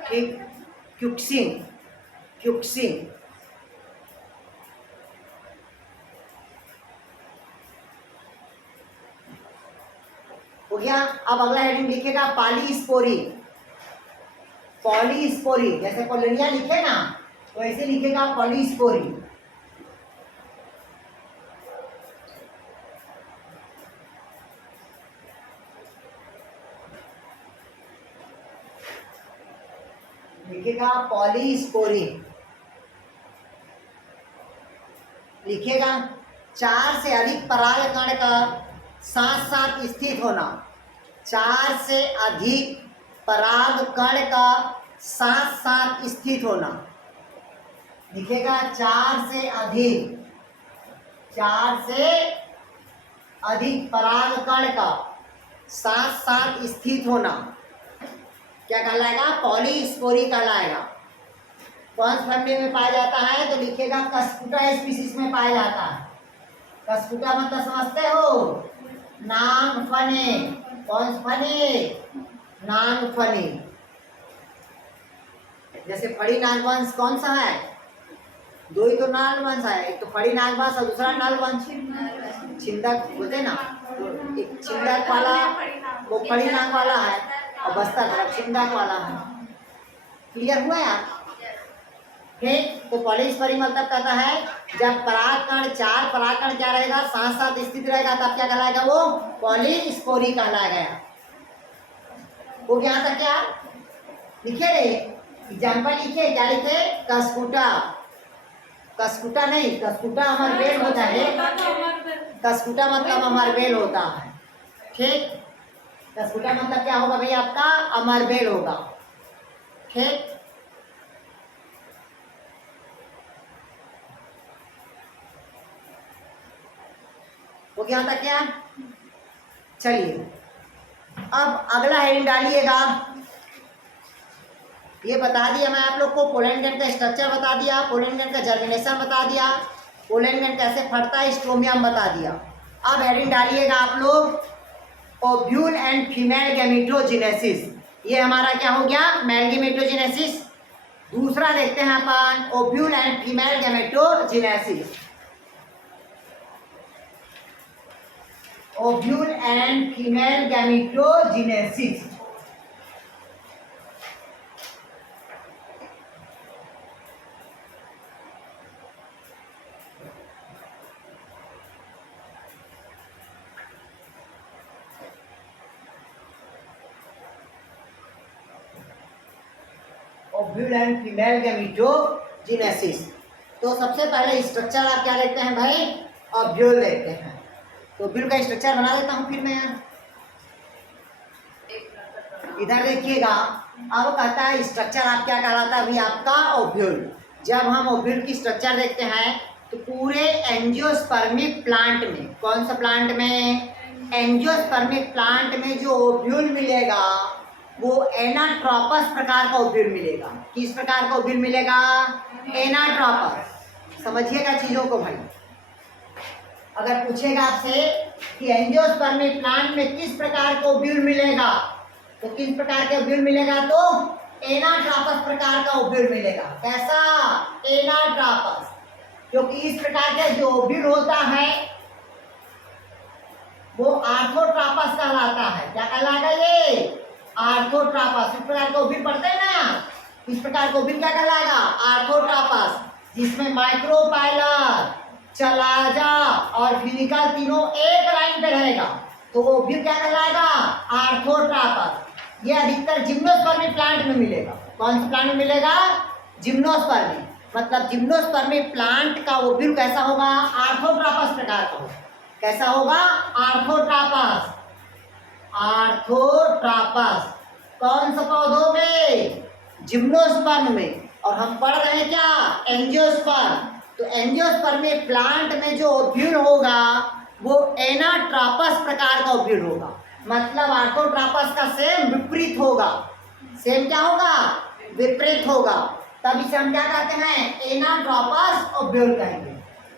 ठीक, क्यूक्सिन। क्यूक्सिन हो गया। अब अगला हेडिंग लिखेगा पॉलीस्पोरी। पॉलीस्पोरी जैसे कोलोनिया लिखे ना, तो ऐसे लिखेगा पॉलीस्पोरी। लिखेगा पॉलीस्पोरी। लिखेगा 4 से अधिक परागकण का साथ साथ स्थित होना। 4 से अधिक परागकण का साथ साथ स्थित होना। लिखेगा 4 से अधिक परागकण का साथ साथ स्थित होना क्या कहलाएगा? पॉलीस्पोरी कहलाएगा। कौन फैमिली में पाया जाता है? तो लिखेगा कस्कुटा स्पीसीज में पाया जाता है। कस्कुटा मतलब समझते हो? नाग फने। कौन फने? नाग फने। जैसे फड़ी नागवंश कौन सा है? दो ही तो नागवंश है, एक तो फड़ी नागवंश और दूसरा नागवंश छिंदक बोलते ना। तो एक छिंदक वाला वो फड़ी नाग वाला है और बस्तर तरफ छिंदक वाला है। क्लियर हुआ यार? ठीक, तो पॉलीस्पोरी मतलब कहता है जब परागकण 4 परागकण क्या रहेगा? साथ साथ स्थित रहेगा, तब क्या कहलाएगा? वो पॉलीस्पोरी कहलाएगा। वो क्या था? क्या लिखे रे? एग्जाम्पल लिखे। क्या लिखे? कस्कुटा। कस्कुटा नहीं, कस्कुटा अमरबेल होता है। कस्कुटा मतलब अमरबेल होता है। ठीक, कस्कुटा मतलब क्या होगा भाई? आपका अमरबेल होगा। ठीक, हो गया था क्या? चलिए अब अगला हेडिंग डालिएगा। ये बता दिया मैं आप लोग को, पोलन ग्रैंड का स्ट्रक्चर बता दिया, पोलन ग्रैंड का जर्मिनेशन बता दिया, पोलन ग्रैंड कैसे फटता है, स्ट्रोमियम बता दिया। अब हेडिंग डालिएगा आप लोग ओव्यूल एंड फीमेल गैमेटोजेनेसिस। ये हमारा क्या हो गया? Male gametogenesis. दूसरा देखते हैं अपन ovule and female gametogenesis. Ovule and female gametogenesis. Ovule and female gametogenesis. तो सबसे पहले स्ट्रक्चर आप क्या देखते हैं भाई? ओव्यूल देखते हैं। तो ओव्यूल का स्ट्रक्चर बना देता हूं फिर मैं यार। इधर देखिएगा, अब कहता है स्ट्रक्चर आप क्या कहलाता है अभी आपका ओव्यूल। जब हम ओव्यूल की स्ट्रक्चर देखते हैं तो पूरे एंजियोस्पर्मिक प्लांट में, कौन सा प्लांट में, एंजियोस्पर्मिक प्लांट में जो ओव्यूल मिलेगा वो एनाट्रोपस प्रकार का ओव्यूल मिलेगा। किस प्रकार का ओव्यूल मिलेगा, एनाट्रोपस। समझिएगा चीजों को भाई। अगर पूछेगा आपसे कि एंजियोस्पर्मिक प्लांट में किस प्रकार का ओव्यूल मिलेगा, तो किस प्रकार के ओव्यूल मिलेगा, तो एनाट्रोपस प्रकार का ओव्यूल मिलेगा। कैसा, एनाट्रोपस। क्योंकि इस प्रकार का जो ओव्यूल होता है वो आर्थोट्रोपस कहलाता है। क्या कहलाता है ये, आर्थोट्रोपस। इस प्रकार का ओव्यूल पढ़ते हैं ना, इस प्रकार का ओव्यूल क्या कहलाएगा, आर्थोट्रोपस, जिसमें माइक्रोपाइलर, चलाजा और फिनिकल तीनों एक लाइन पे रहेगा, तो वो ओव्यूल क्या कहलाएगा, आर्थोट्रोपस। ये अधिकतर जिम्नोस्पर्मिक प्लांट में मिलेगा। कौन से प्लांट में मिलेगा, जिम्नोस्पर्मिक। मतलब जिम्नोस्पर्मिक प्लांट का ओव्यूल कैसा होगा, आर्थोट्रोपस प्रकार का होगा। कैसा होगा, आर्थोट्रोपस। आर्थोट्रोपस कौन सा पौधों में, जिम्नोस्पर्म में। और हम पढ़ रहे हैं क्या, एंजियोस्पर्म। तो एंजियोस्पर्मिक प्लांट में जो ओव्यूल होगा वो एनाट्रोपस प्रकार का ओव्यूल होगा। मतलब आर्थोट्रोपस का सेम विपरीत होगा। सेम क्या होगा, विपरीत होगा। तब इसे हम क्या कहते हैं, एनाट्रोपस ओव्यूल कहेंगे।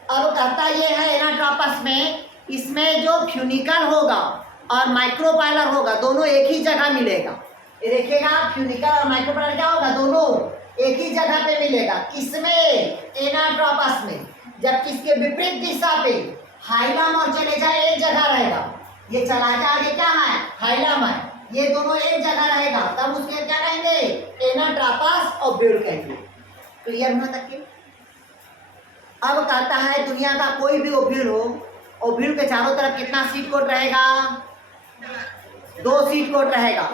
अब कहता ये है एनाट्रोपस में, इसमें जो फ्यूनिकल होगा और माइक्रोपाइलर होगा दोनों एक ही जगह मिलेगा। ये देखिएगा, फ्यूनिकल और माइक्रोपाइलर क्या होगा, दोनों एक ही जगह पे मिलेगा। किसमें, एनाट्रोपस में। जब किसके विपरीत दिशा पे हाइलम और चलेजा एक जगह रहेगा। ये चलाजा आगे क्या है, हाइलम है, ये दोनों एक जगह रहेगा, तब उसके क्या कहेंगे, एनाट्रोपस ओव्यूल कहेंगे। क्लियर हुआ तक के। अब कहता है दुनिया का कोई भी ओव्यूल हो, ओव्यूल के चारों तरफ कितना सीट कोट रहेगा, 2 सीट कोट रहेगा।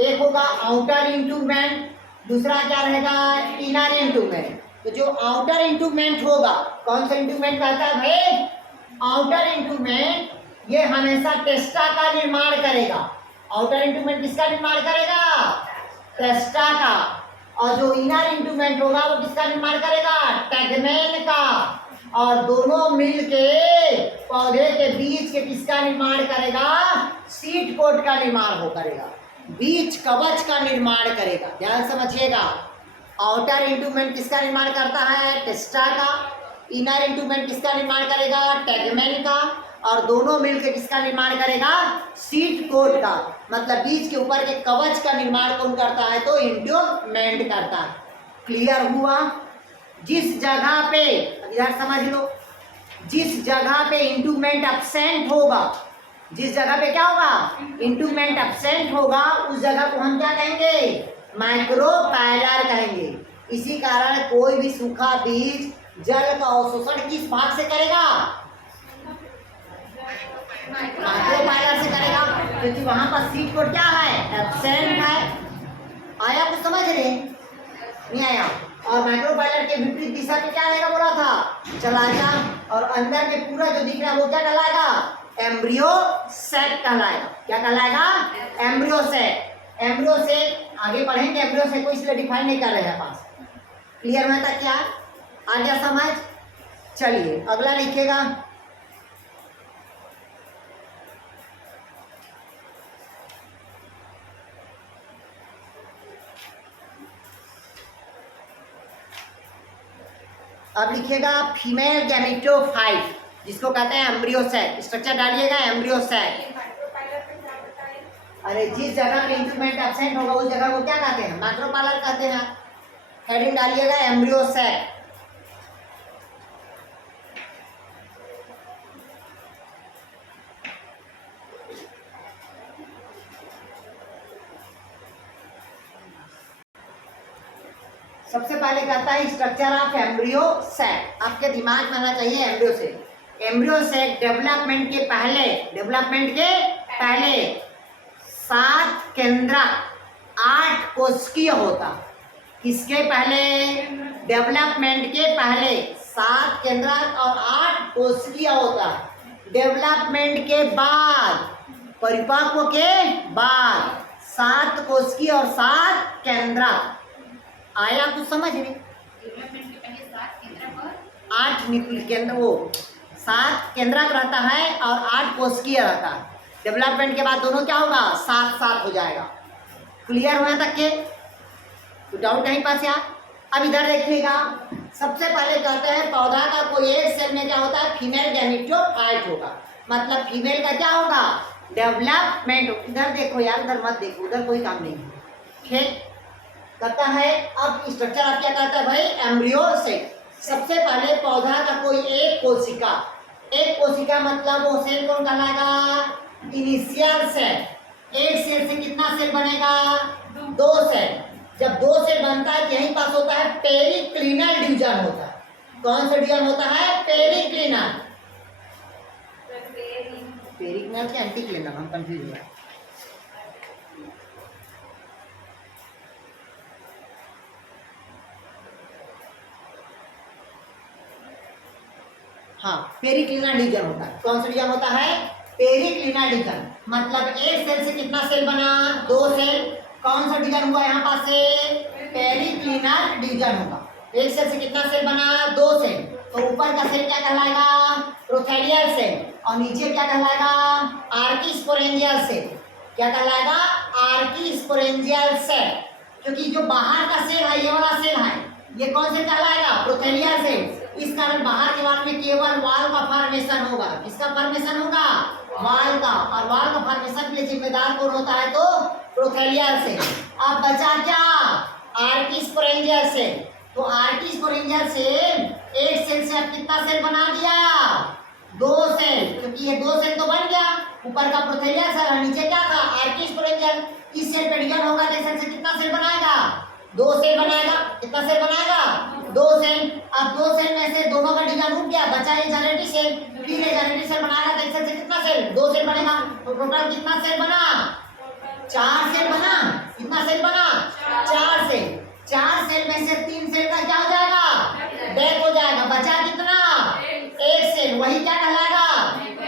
एक होगा आउटर इंटूमेंट, दूसरा क्या रहेगा, इनर इंटूमेंट। तो जो आउटर इंटूमेंट होगा, कौन सा इंटूमेंट कहता है भाई, आउटर इंटूमेंट, ये हमेशा टेस्टा का निर्माण करेगा। आउटर इंटूमेंट किसका निर्माण करेगा, टेस्टा का। और जो इनर इंटूमेंट होगा वो किसका निर्माण करेगा, टेगमेन का। और दोनों मिलके पौधे के बीच के किसका निर्माण करेगा, सीड कोट का निर्माण हो करेगा, बीज कवच का निर्माण करेगा। ध्यान समझिएगा, आउटर इंटूमेंट किसका निर्माण करता है, टेस्टा का। इनर इंटूमेंट किसका निर्माण करेगा, टेगमेन का। और दोनों मिलकर किसका निर्माण करेगा, सीड कोट का। मतलब बीज के ऊपर के कवच का निर्माण कौन करता है, तो इंटूमेंट करता है। क्लियर हुआ। जिस जगह पे, इधर समझ लो, जिस जगह पे इंटूमेंट एब्सेंट होगा, जिस जगह पे क्या होगा, इंटूमेंट एब्सेंट होगा, उस जगह को हम क्या कहेंगे, माइक्रोपाइलर कहेंगे। इसी कारण कोई भी सूखा बीज जल का अवशोषण किस भाग से करेगा, माइक्रोपाइलर से करेगा, क्योंकि वहां पर सीड कोट क्या है, एब्सेंट है। आया कुछ समझ रहे, नहीं आया। और माइक्रोपाइलर के विपरीत दिशा में क्या रहेगा बोला था, चलाजा। और अंदर में पूरा जो दिख रहा है वो क्या कहलाएगा, एम्ब्रियो सेक कहलाएगा। क्या कहलाएगा, एम्ब्रियो सेक। एम्ब्रियो सेक आगे पढ़ेंगे, एम्ब्रियो सेक को इसलिए डिफाइन नहीं कर रहे हैं पास। क्लियर हुआ था क्या, आ गया समझ। चलिए अगला लिखिएगा, अब लिखिएगा फीमेल गैमेटोफाइट, जिसको कहते हैं एम्ब्रियो सैक। स्ट्रक्चर डालिएगा, एम्ब्रियो सैक। अरे जिस जगह पे इंस्ट्रूमेंट एब्सेंट होगा उस जगह को क्या कहते हैं, माइक्रोपाइलर कहते हैं। हेडिंग डालिएगा, एम्ब्रियो सैक। सबसे पहले कहता है स्ट्रक्चर ऑफ एम्ब्रियो सैक। आपके दिमाग में आना चाहिए embryo sac. Embryo sac development के पहले 7 केंद्रक 8 कोशिकीय होता। किसके पहले, डेवलपमेंट के पहले 7 केंद्रक और 8 कोशिकीय होता। डेवलपमेंट के बाद, परिपक्व के बाद 7 कोशिकीय और 7 केंद्रक। आया कुछ समझ में? डेवलपमेंट के पहले 7 केंद्रक और 8 न्यूक्लियस केंद्र, वो 7 केंद्रक रहता है और 8 कोशिकीय रहता है। डेवलपमेंट के बाद दोनों क्या होगा? 7-7 हो जाएगा। क्लियर हुआ तक के? तो डाउट नहीं पास यार। अब इधर देखिएगा, सबसे पहले कहते हैं पौधा का कोई एक सेल में क्या होता है? फीमेल गैमेटोफाइट होगा, मतलब फीमेल का क्या होगा? डेवलपमेंट। इधर देखो यार, इधर मत देखो, उधर कोई काम नहीं है। ठीक कहता है। अब स्ट्रक्चर आप क्या कहता है भाई? Embryo cell. सबसे पहले पौधा का कोई एक कोशिका, एक कोशिका मतलब वो सेल कौन कहलाएगा? Initial cell. एक सेल से कितना सेल बनेगा? 2 सेल। जब 2 सेल बनता है यहीं पास होता है पेरिक्लिनल डिवीजन होता है। कौन सा डिवीजन होता है? पेरिक्लिनल। पेरिक्लिनल के एंटीक्लिनल, हम कंफ्यूज हुए। हाँ, पेरिक्लिनल डिवीजन होता है। कौन सा डिवीजन होता है? Periclinal division. मतलब एक सेल से कितना सेल बना? 2 सेल। कौन सा डिवीजन हुआ यहाँ पास से? पेरिक्लिनल डिवीजन होगा। एक सेल से कितना सेल बना? 2 सेल। तो ऊपर का सेल क्या कहलाएगा? प्रोथेलियल सेल। और नीचे क्या कहलाएगा? आर्किस्पोरेंजियल सेल। क्या कहलाएगा? आर्किस्पोरेंजियल सेल। क्योंकि जो बाहर का सेल है, ये वाला सेल है, ये कौन सेल कहलाएगा? प्रोथेलियल सेल। इस कारण बाहर दीवार में केवल वॉल का फॉर्मेशन होगा। किसका फॉर्मेशन होगा? वॉल का। और वॉल का फॉर्मेशन के लिए जिम्मेदार कौन होता है? तो प्रोथेलियल सेल। अब बचा क्या? आर्किस्पोरेंजियल सेल। तो आर्किस्पोरेंजियल सेल, एक सेल से अब कितना सेल बना दिया? 2 सेल। क्योंकि ये 2 सेल तो बन गया, ऊपर का प्रोथेलियल सेल और नीचे क्या था? आर्किस्पोरेंजियल। इस सेल पे डिवीजन होगा तो इस सेल से कितना सेल बनाएगा? 2 सेल बनाएगा। कितना सेल बनाएगा? 2 सेल। अब 2 सेल में से दोनों का डिवीजन रुक गया, बचा ये जनरेटिव सेल। फिर ये जनरेटिव सेल बनाएगा तो इस सेल से कितना सेल? 2 सेल बनेगा। तो टोटल कितना सेल बना? 4 सेल बना। कितना सेल बना? 4 सेल। 4 सेल में से 3 सेल का क्या हो जाएगा? डेथ हो जाएगा। बचा कितना? 1 सेल। वही क्या कहलाएगा?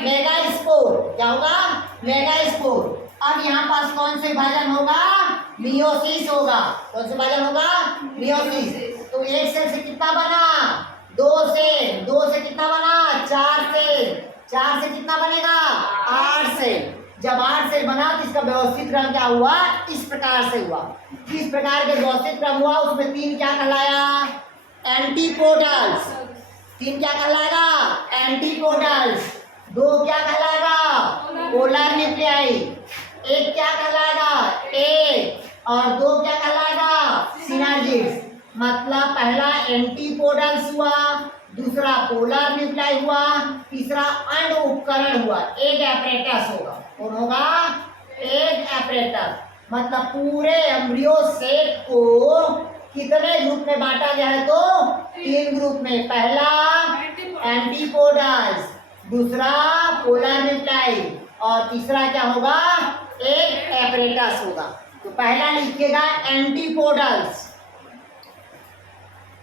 मेगास्पोर। क्या होगा? मेगास्पोर। अब यहाँ पास कौन से विभाजन होगा? मियोसिस होगा। कौन से विभाजन होगा? मियोसिस। तो एक सेल से कितना बना? 2 सेल। 2 से कितना बना? 4 सेल। 4 से कितना बनेगा? 8 सेल। जब 8 सेल बना तो इसका व्यवस्थित क्रम क्या हुआ? इस प्रकार से हुआ। किस प्रकार के व्यवस्थित क्रम हुआ? उसमें 3 क्या कहलाया? एंटीपोडल्स। 3 क्या कहलाएगा? एंटीपोडल्स। 2 क्या कहलाएगा? Polar nuclei. 1 क्या कहलाएगा? ए। और 2 क्या कहलाएगा? सिनर्जिड्स। मतलब पहला एंटीपोडल्स हुआ, दूसरा पोलर न्यूक्लियाई हुआ, तीसरा अंड उपकरण हुआ। एक एपरेटस होगा। कौन होगा? एक एपरेटस। मतलब पूरे एम्ब्रियो सेट को कितने ग्रुप में बांटा गया है? तो 3 ग्रुप में। पहला एंटीपोडल्स, दूसरा पोलर न्यूक्लियाई और तीसरा क्या होगा? एक एपरेटस होगा। तो पहला लिखिएगा एंटीपोडल्स।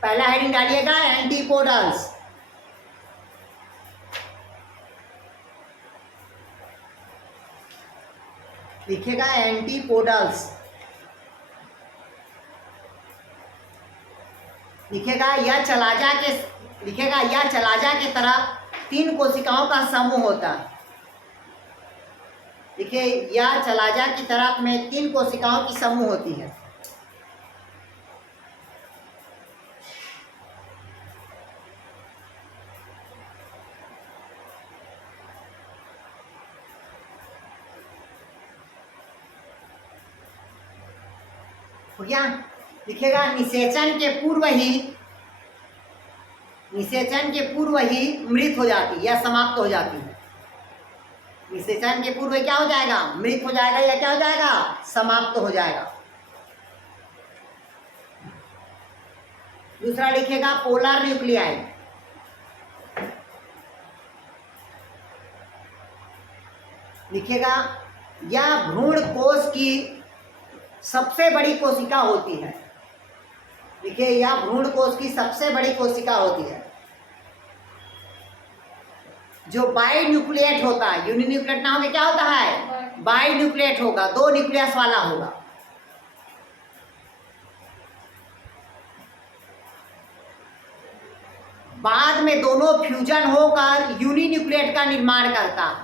पहला हेडिंग डालिएगा एंटीपोडल्स। लिखिएगा एंटीपोडल्स। लिखिएगा या चलाजा के, लिखिएगा या चलाजा के तरह 3 कोशिकाओं का समूह होता है। देखिए, या चलाजा की तरफ में 3 कोशिकाओं की समूह होती है। हो गया? लिखिएगा निषेचन के पूर्व ही, निषेचन के पूर्व ही मृत हो जाती है या समाप्त हो जाती है। निषेचन के पूर्व क्या हो जाएगा? मृत हो जाएगा या क्या हो जाएगा? समाप्त हो जाएगा। दूसरा लिखिएगा पोलर न्यूक्लियाई। लिखिएगा यह भ्रूण कोश की सबसे बड़ी कोशिका होती है। देखिए, यह भ्रूण कोश की सबसे बड़ी कोशिका होती है जो बाई न्यूक्लिएट होता है। यूनिन्यूक्लिएट ना होकर क्या होता है? बाई न्यूक्लिएट होगा, 2 न्यूक्लियस वाला होगा। बाद में दोनों फ्यूजन होकर यूनिन्यूक्लिएट का निर्माण करता है।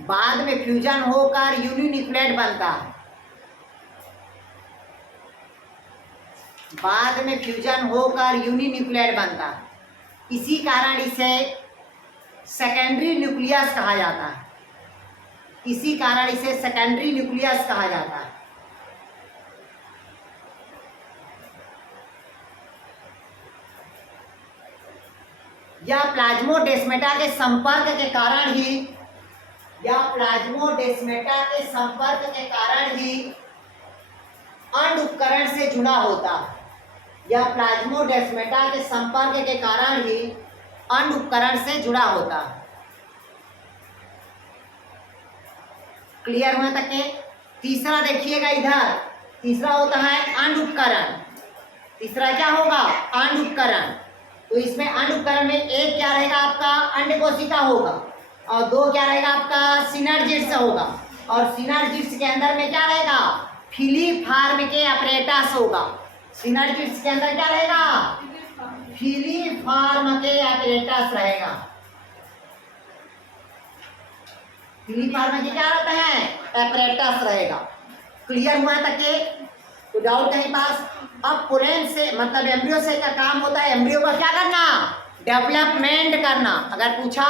बाद में फ्यूजन होकर यूनिन्यूक्लिएट बनता है। बाद में फ्यूजन होकर यूनिन्यूक्लिएट बनता है। इसी कारण इसे सेकेंडरी न्यूक्लियस कहा जाता है। इसी कारण इसे सेकेंडरी न्यूक्लियस कहा जाता है। या प्लाज्मोडेस्माटा के संपर्क के कारण ही अंड उपकरण से जुड़ा होता है। या प्लाज्मोडेस्माटा के संपर्क के कारण ही अंड उपकरण से जुड़ा होता है। क्लियर हुआ तक के? तीसरा देखिएगा इधर, तीसरा होता है अंड उपकरण। तीसरा क्या होगा? अंड उपकरण। तो इसमें अंड उपकरण में एक क्या रहेगा आपका? अंड कोशिका होगा, और 2 क्या रहेगा आपका? सिनर्जिड्स होगा। और सिनर्जिड्स के अंदर में क्या रहेगा? फिलीफार्म के अपरेटस होगा। सिनर्जिड्स के अंदर क्या रहेगा? फिलीफार्म के अपरेटस रहेगा। फिलीफार्म के क्या रहता है? अपरेटस रहेगा। क्लियर हुआ तक के? तो डाउट कहीं पास? अब पुलेन से मतलब एम्ब्रियो से का काम होता है एम्ब्रियो का क्या करना? डेवलपमेंट करना। अगर पूछा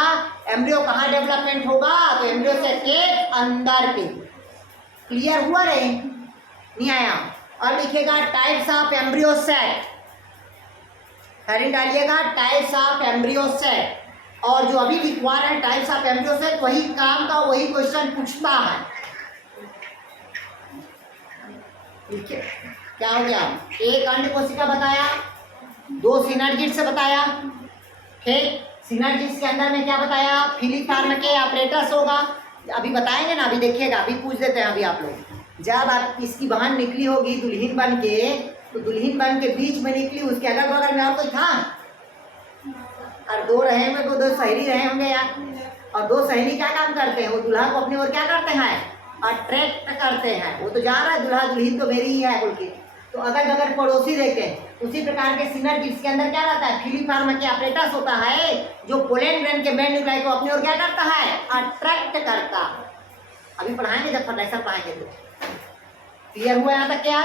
एम्ब्रियो कहाँ डेवलपमेंट होगा, तो एम्ब्रियो से के अंदर के। क्लियर हुआ रे? नहीं आया? अब लिखिएगा types of embryo set. Heading डालिएगा टाइप्स ऑफ एम्ब्रियो सेट। और जो अभी लिखवा रहे हैं टाइप्स ऑफ एम्ब्रियो सेट, वही काम का वही क्वेश्चन पूछता है। ठीक है, क्या हो गया? एक अंड कोशिका बताया, 2 सिनर्जिड से बताया, ठीक। सिनर्जिड्स के अंदर में क्या बताया? फिलीफार्म के अपरेटस होगा। अभी बताएंगे ना, अभी देखिएगा, अभी पूछ देते हैं। अभी आप लोग जब आप इसकी बहन निकली होगी दुल्हन बन के, तो दुल्हन बन के बीच में निकली, उसके अगल बगल में और कोई था? और 2 रहे होंगे, 2 सहेली रहे होंगे यार। और 2 सहेली क्या काम करते हैं? वो दुल्हा को अपनी ओर क्या करते हैं? अट्रैक्ट करते हैं। वो तो जा रहा है दुल्हा दुल्हन तो मेरी ही है बोल के, तो अगर अगर पड़ोसी रहते हैं। उसी प्रकार के सिनर्जिड्स के अंदर क्या रहता है? फिलीफार्म के अपरेटस होता है, जो पोलन ग्रैंड के मेन न्यूक्लाई को अपनी ओर क्या करता है? अट्रैक्ट करता। अभी पढ़ाएंगे जब फर्टिलाइजर पढ़ाएंगे तो। क्लियर हुआ यहाँ तक क्या?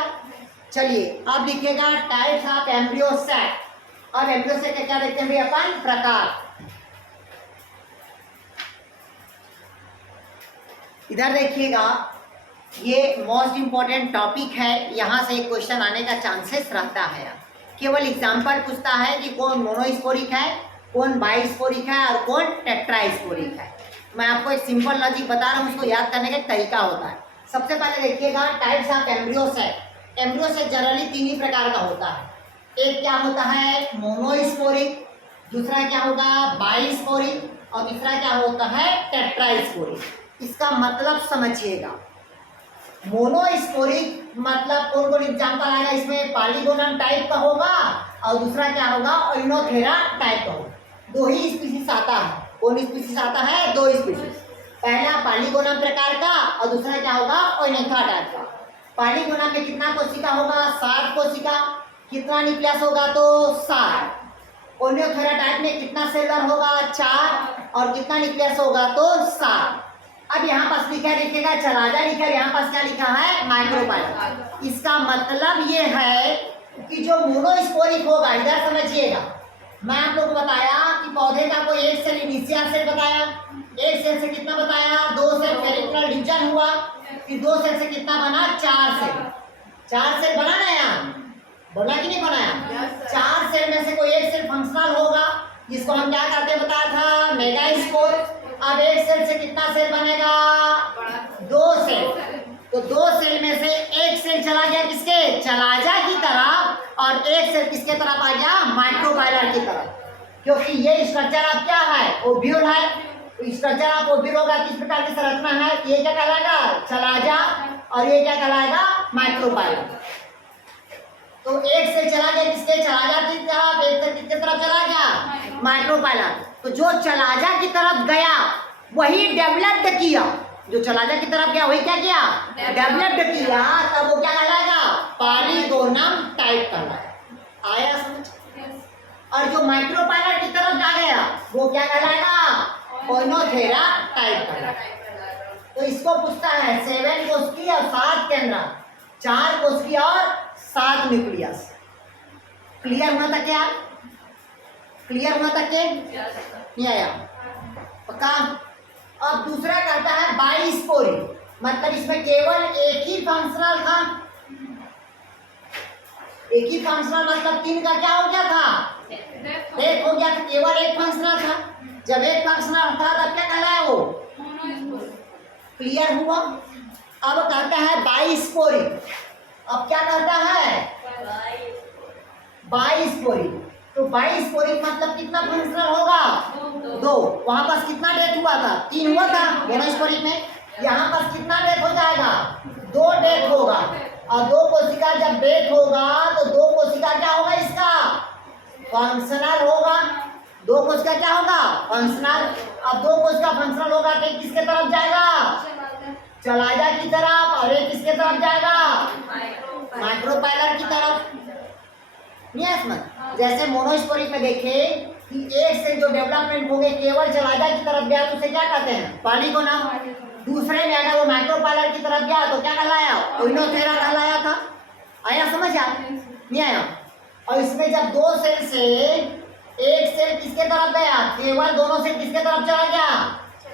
चलिए अब लिखिएगा टाइप्स ऑफ एम्ब्रियो सेट। अब एम्ब्रियो सेट क्या देखते हैं भाई अपन? प्रकार। इधर देखिएगा, ये मोस्ट इंपॉर्टेंट टॉपिक है। यहाँ से एक क्वेश्चन आने का चांसेस रहता है। केवल एग्जाम्पल पूछता है कि कौन मोनोस्पोरिक है, कौन बाइस्पोरिक है और कौन टेट्रास्पोरिक है। मैं आपको एक सिंपल लॉजिक बता रहा हूँ, उसको याद करने का तरीका होता है। सबसे पहले देखिएगा types of embryo set. Embryo set generally 3 ही प्रकार का होता है। एक क्या होता है? मोनोस्पोरिक, दूसरा क्या होगा? बाइस्पोरिक, और तीसरा क्या होता है? टेट्रास्पोरिक। इसका मतलब समझिएगा। मोनोस्पोरिक मतलब कौन कौन एग्जाम्पल आएगा इसमें? पॉलीगोनम टाइप का होगा, और दूसरा क्या होगा? ओइनोथेरा टाइप का होगा। 2 ही स्पीसीज आता है। कौन स्पीसीज आता है? 2 स्पीसीज। पहला पॉलीगोनम प्रकार का, और दूसरा क्या होगा? ओइनोथेरा टाइप का। पॉलीगोनम में कितना कोशिका होगा? 7 कोशिका। कितना न्यूक्लियस होगा? तो 7। ओइनोथेरा टाइप में कितना सेलर होगा? 4। और कितना न्यूक्लियस होगा? तो 7। अब यहाँ पास लिखा है, देखिएगा चलाजा लिखा है, यहाँ पास क्या लिखा है? माइक्रोपाइलम। इसका मतलब ये है कि जो मोनोस्पोरिक होगा, इधर समझिएगा, मैं आप लोग को बताया कि पौधे का कोई एक सेल इनिशियल सेल बताया, एक सेल से कितना बताया? 2 सेल पेरिफेरल डिवीजन हुआ, फिर 2 सेल से कितना बना? 4 सेल। 4 सेल बना ना यार? बना कि नहीं बनाया? 4 सेल में से कोई एक सेल फंक्शनल होगा, जिसको हम क्या करते हैं बताया था? मेगास्पोर। अब एक सेल से कितना सेल बनेगा? 2 सेल। तो 2 सेल में से एक सेल चला गया किसके? चलाजा की तरफ, और एक सेल किसके तरफ आ गया? माइक्रोबाइलर की तरफ। क्योंकि ये स्ट्रक्चर आप क्या है? ओव्यूल है। तो स्ट्रक्चर आप ओव्यूल होगा, किस प्रकार की संरचना है? ये क्या कहलाएगा? चलाजा, और ये क्या कहलाएगा? माइक्रोबाइलर। तो एक सेल चला गया किसके? चलाजा की तरफ, एक सेल किसके तरफ चला गया? माइक्रोबाइलर। तो तो जो चलाजा की तरफ गया वही डेवलप्ड किया, जो चलाजा की तरफ गया वही क्या किया, डेवलप्ड किया, तब वो क्या कहलाएगा, पॉलीगोनम टाइप कहलाएगा। आया समझ? और जो माइक्रोपाइलर की तरफ जा गया वो क्या कहलाएगा, ओइनोथेरा टाइप कहलाएगा। तो इसको पूछता है 7 कोशिकी और 7 केंद्र, 4 कोशिकी और 7 न्यूक्लियस। क्लियर हुआ था क्या? क्लियर हुआ था क्या? नहीं आया पक्का? अब दूसरा कहता है बाइस्पोरी, मतलब इसमें केवल एक ही फंक्शनल था। एक ही फंक्शनल मतलब 3 का क्या हो गया था, एक हो गया था, केवल एक फंक्शनल था। जब एक फंक्शनल था तब क्या कहलाया वो, क्लियर हुआ? अब कहता है बाइस्पोरी। अब क्या कहता है, बाइस्पोरी। तो बाइस्पोरी मतलब कितना फंक्शनल होगा, 2। वहां पास कितना डेथ हुआ था, 3 हुआ था मोनोस्पोरी में। यहाँ पास कितना डेथ हो जाएगा, 2 डेथ होगा। और 2 कोशिका जब डेथ होगा तो 2 कोशिका क्या होगा, इसका फंक्शनल होगा। 2 कोशिका क्या होगा, फंक्शनल। अब 2 कोशिका फंक्शनल होगा तो एक किसके तरफ जाएगा, चलाजा की तरफ, और एक किसके तरफ जाएगा, माइक्रोपाइलर की तरफ। नहीं समझ? जैसे मोनोस्पोरिक में देखें कि एक से जो डेवलपमेंट हो गए केवल चलाजा की तरफ गया तो उसे क्या कहते हैं, पॉलीगोनम। दूसरे में अगर वो माइक्रोपाइलर की तरफ गया तो क्या कहलाया, ओइनोथेरा कहलाया था। आया समझ? नहीं आया? और इसमें जब 2 सेल से एक सेल किसके तरफ गया, केवल दोनों सेल किसके तरफ चला गया,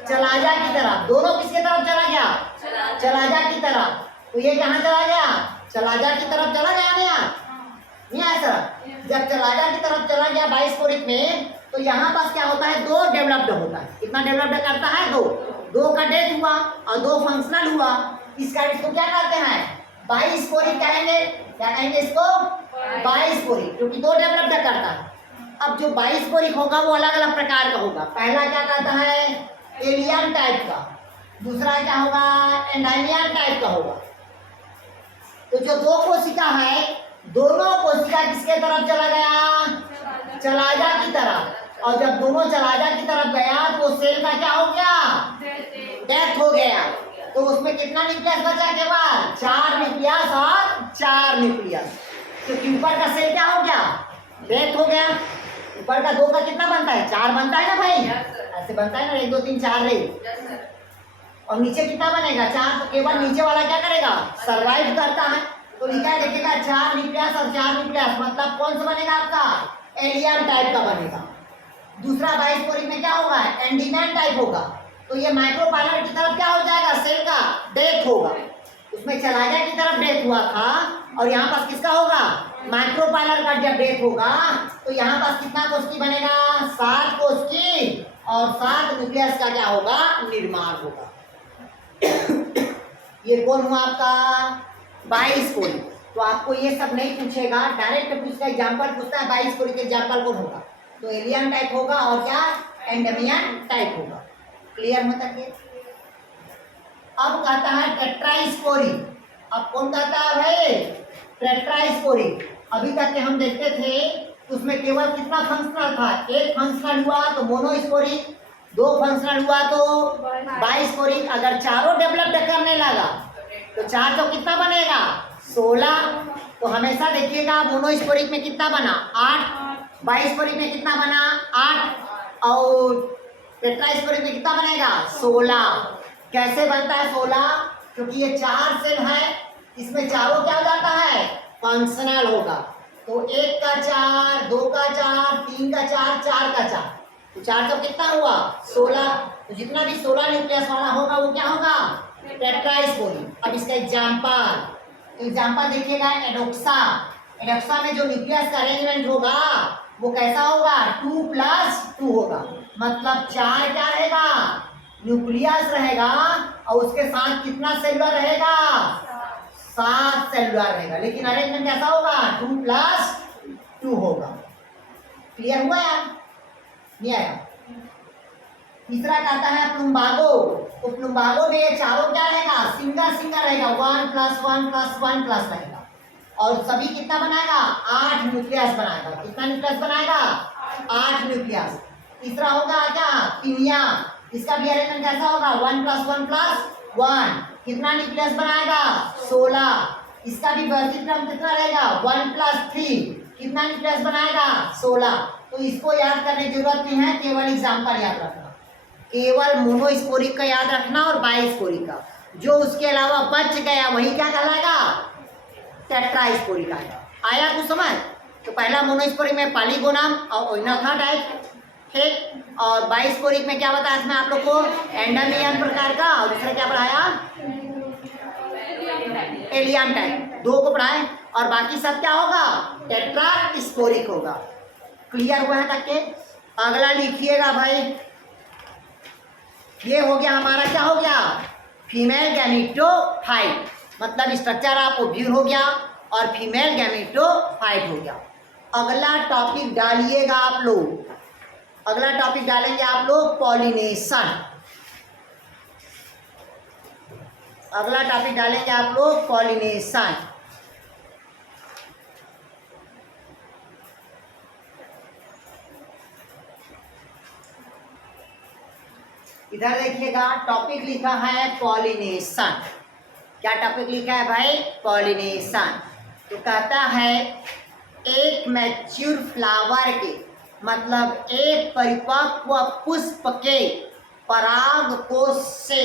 चलाजा की तरफ। दोनों किसके तरफ चला गया, चलाजा की तरफ। तो ये कहाँ चला गया, चलाजा की तरफ चला गया ना यार? नहीं आया सर? जब चलाजा की तरफ चला गया बाइस्पोरिक में तो यहाँ पास क्या होता है, 2 डेवलप्ड होता है। कितना डेवलप्ड करता है, 2 का डेथ हुआ और 2 फंक्शनल हुआ। इस कारण इसको क्या कहते हैं, बाइस्पोरिक कहेंगे। क्या कहेंगे इसको, बाइस्पोरिक, क्योंकि 2 डेवलप्ड करता है। अब जो बाइस्पोरिक होगा वो अलग अलग प्रकार का होगा। पहला क्या कहता है, एलियन टाइप का। दूसरा क्या होगा, एंडाइमियन टाइप का होगा। तो जो 2 कोशिका है, दोनों कोशिका किसके तरफ चला गया, चलाजा की तरफ। और जब दोनों चलाजा की तरफ गया तो सेल का क्या हो गया, डेथ हो गया। तो उसमें कितना न्यूक्लियस बचा, केवल 4 न्यूक्लियस और 4 न्यूक्लियस। क्योंकि ऊपर का सेल क्या हो गया, डेथ हो गया। ऊपर का 2 का कितना बनता है, 4 बनता है ना भाई, ऐसे बनता है ना, 1 2 3 4 रही। और नीचे कितना बनेगा, 4। तो केवल नीचे वाला क्या करेगा, सर्वाइव करता है। तो लिखा है देखिएगा 4 न्यूक्लियस और 4 न्यूक्लियस, मतलब कौन सा बनेगा आपका, एलियन टाइप का बनेगा। दूसरा बाइस्पोरिक में क्या होगा, एंडीमैन टाइप होगा। तो ये माइक्रोपाइलर की तरफ क्या हो जाएगा, सेल का डेथ होगा। उसमें चलाजा की तरफ डेथ हुआ था और यहाँ पास किसका होगा, माइक्रोपाइलर का जब डेथ होगा तो यहाँ पास कितना कोशिकी बनेगा, 7 कोशिकी और 7 न्यूक्लियस का क्या होगा, निर्माण होगा। ये कौन हुआ आपका, बाइस्पोरिक। तो आपको ये सब नहीं पूछेगा, डायरेक्ट पूछता है, एग्जाम्पल पूछता है बाइस्पोरिक एग्जाम्पल कौन होगा, तो एलियन टाइप होगा और क्या, एंडेमियन टाइप होगा। क्लियर होता है? अब कहता है टेट्राइस्पोरी। अब कौन कहता है भाई, टेट्राइस्पोरी। अभी तक के हम देखते थे उसमें केवल कितना फंक्शनल था, एक फंक्शनल हुआ तो मोनोस्पोरिक, 2 फंक्शनल हुआ तो बाइस्पोरिक। अगर चारों डेवलप्ड करने लगा तो 4 तो कितना बनेगा, 16। तो हमेशा देखिएगा मोनोस्पोरिक में कितना बना, 8। बाइस्पोरिक में कितना बना, 8। और टेट्रास्पोरिक में कितना बनेगा, 16। कैसे बनता है 16, क्योंकि ये 4 सेल है, इसमें चारों क्या हो जाता है, फंक्शनल होगा। तो 1 का 4, 2 का 4, 3 का 4, 4 का 4, तो 4 तो कितना हुआ, 16। तो जितना भी 16 न्यूक्लियस वाला होगा वो क्या होगा, टेट्रास्पोरिक। अब इसका एग्जाम्पल देखिएगा, एडोक्सा। एडोक्सा में जो न्यूक्लियस का अरेंजमेंट होगा वो कैसा होगा, 2+2 होगा। मतलब 4 क्या रहेगा, न्यूक्लियस रहेगा और उसके साथ कितना सेलुलर रहेगा, 7 सेलुलर रहेगा। लेकिन अरेंजमेंट कैसा होगा, 2+2 होगा। क्लियर हुआ यार? नहीं आया? तीसरा कहता है प्लुम्बागो। तो प्लुम्बागो में ये चारों क्या रहेगा, सिंगल रहेगा, 1+1+1+ रहेगा। और सभी कितना बनाएगा, 8 न्यूक्लियस बनाएगा। कितना न्यूक्लियस बनाएगा, 8 न्यूक्लियस। तीसरा होगा क्या, पिनिया, इसका भी अरेंजमेंट कैसा होगा, 1 + 1 + 1, कितना न्यूक्लियस बनाएगा, 16। इसका भी व्यवस्थित क्रम कितना रहेगा, 1 + 3, कितना न्यूक्लियस बनाएगा, 16। तो इसको याद करने की जरूरत नहीं है, केवल एग्जाम्पल याद रखना, केवल मोनोस्पोरिक का याद रखना और बाइस्पोरिक का। जो उसके अलावा बच गया वही क्या कहलाएगा, टेट्रास्पोरिक आएगा। आया कुछ समझ? तो पहला मोनोस्पोरिक में पॉलीगोनम और ओइना था टाइप, ठीक। और बाइस्पोरिक में क्या बताया इसमें आप लोग को, एंडमियन प्रकार का, और दूसरा क्या पढ़ाया, एलियन टाइप, दो को पढ़ाए। और बाकी सब क्या होगा, टेट्रास्पोरिक होगा। क्लियर हुआ है तक के? अगला लिखिएगा भाई, ये हो गया हमारा, क्या हो गया, फीमेल गैमेटोफाइट, मतलब स्ट्रक्चर ऑफ ओव्यूल हो गया और फीमेल गैमेटोफाइट हो गया। अगला टॉपिक डालिएगा आप लोग, अगला टॉपिक डालेंगे आप लोग पॉलिनेशन। अगला टॉपिक डालेंगे आप लोग पॉलिनेशन। इधर देखिएगा टॉपिक लिखा है पॉलिनेशन। क्या टॉपिक लिखा है भाई, पॉलिनेशन। तो कहता है एक मैच्योर फ्लावर के, मतलब एक परिपक्व पुष्प के परागकोश से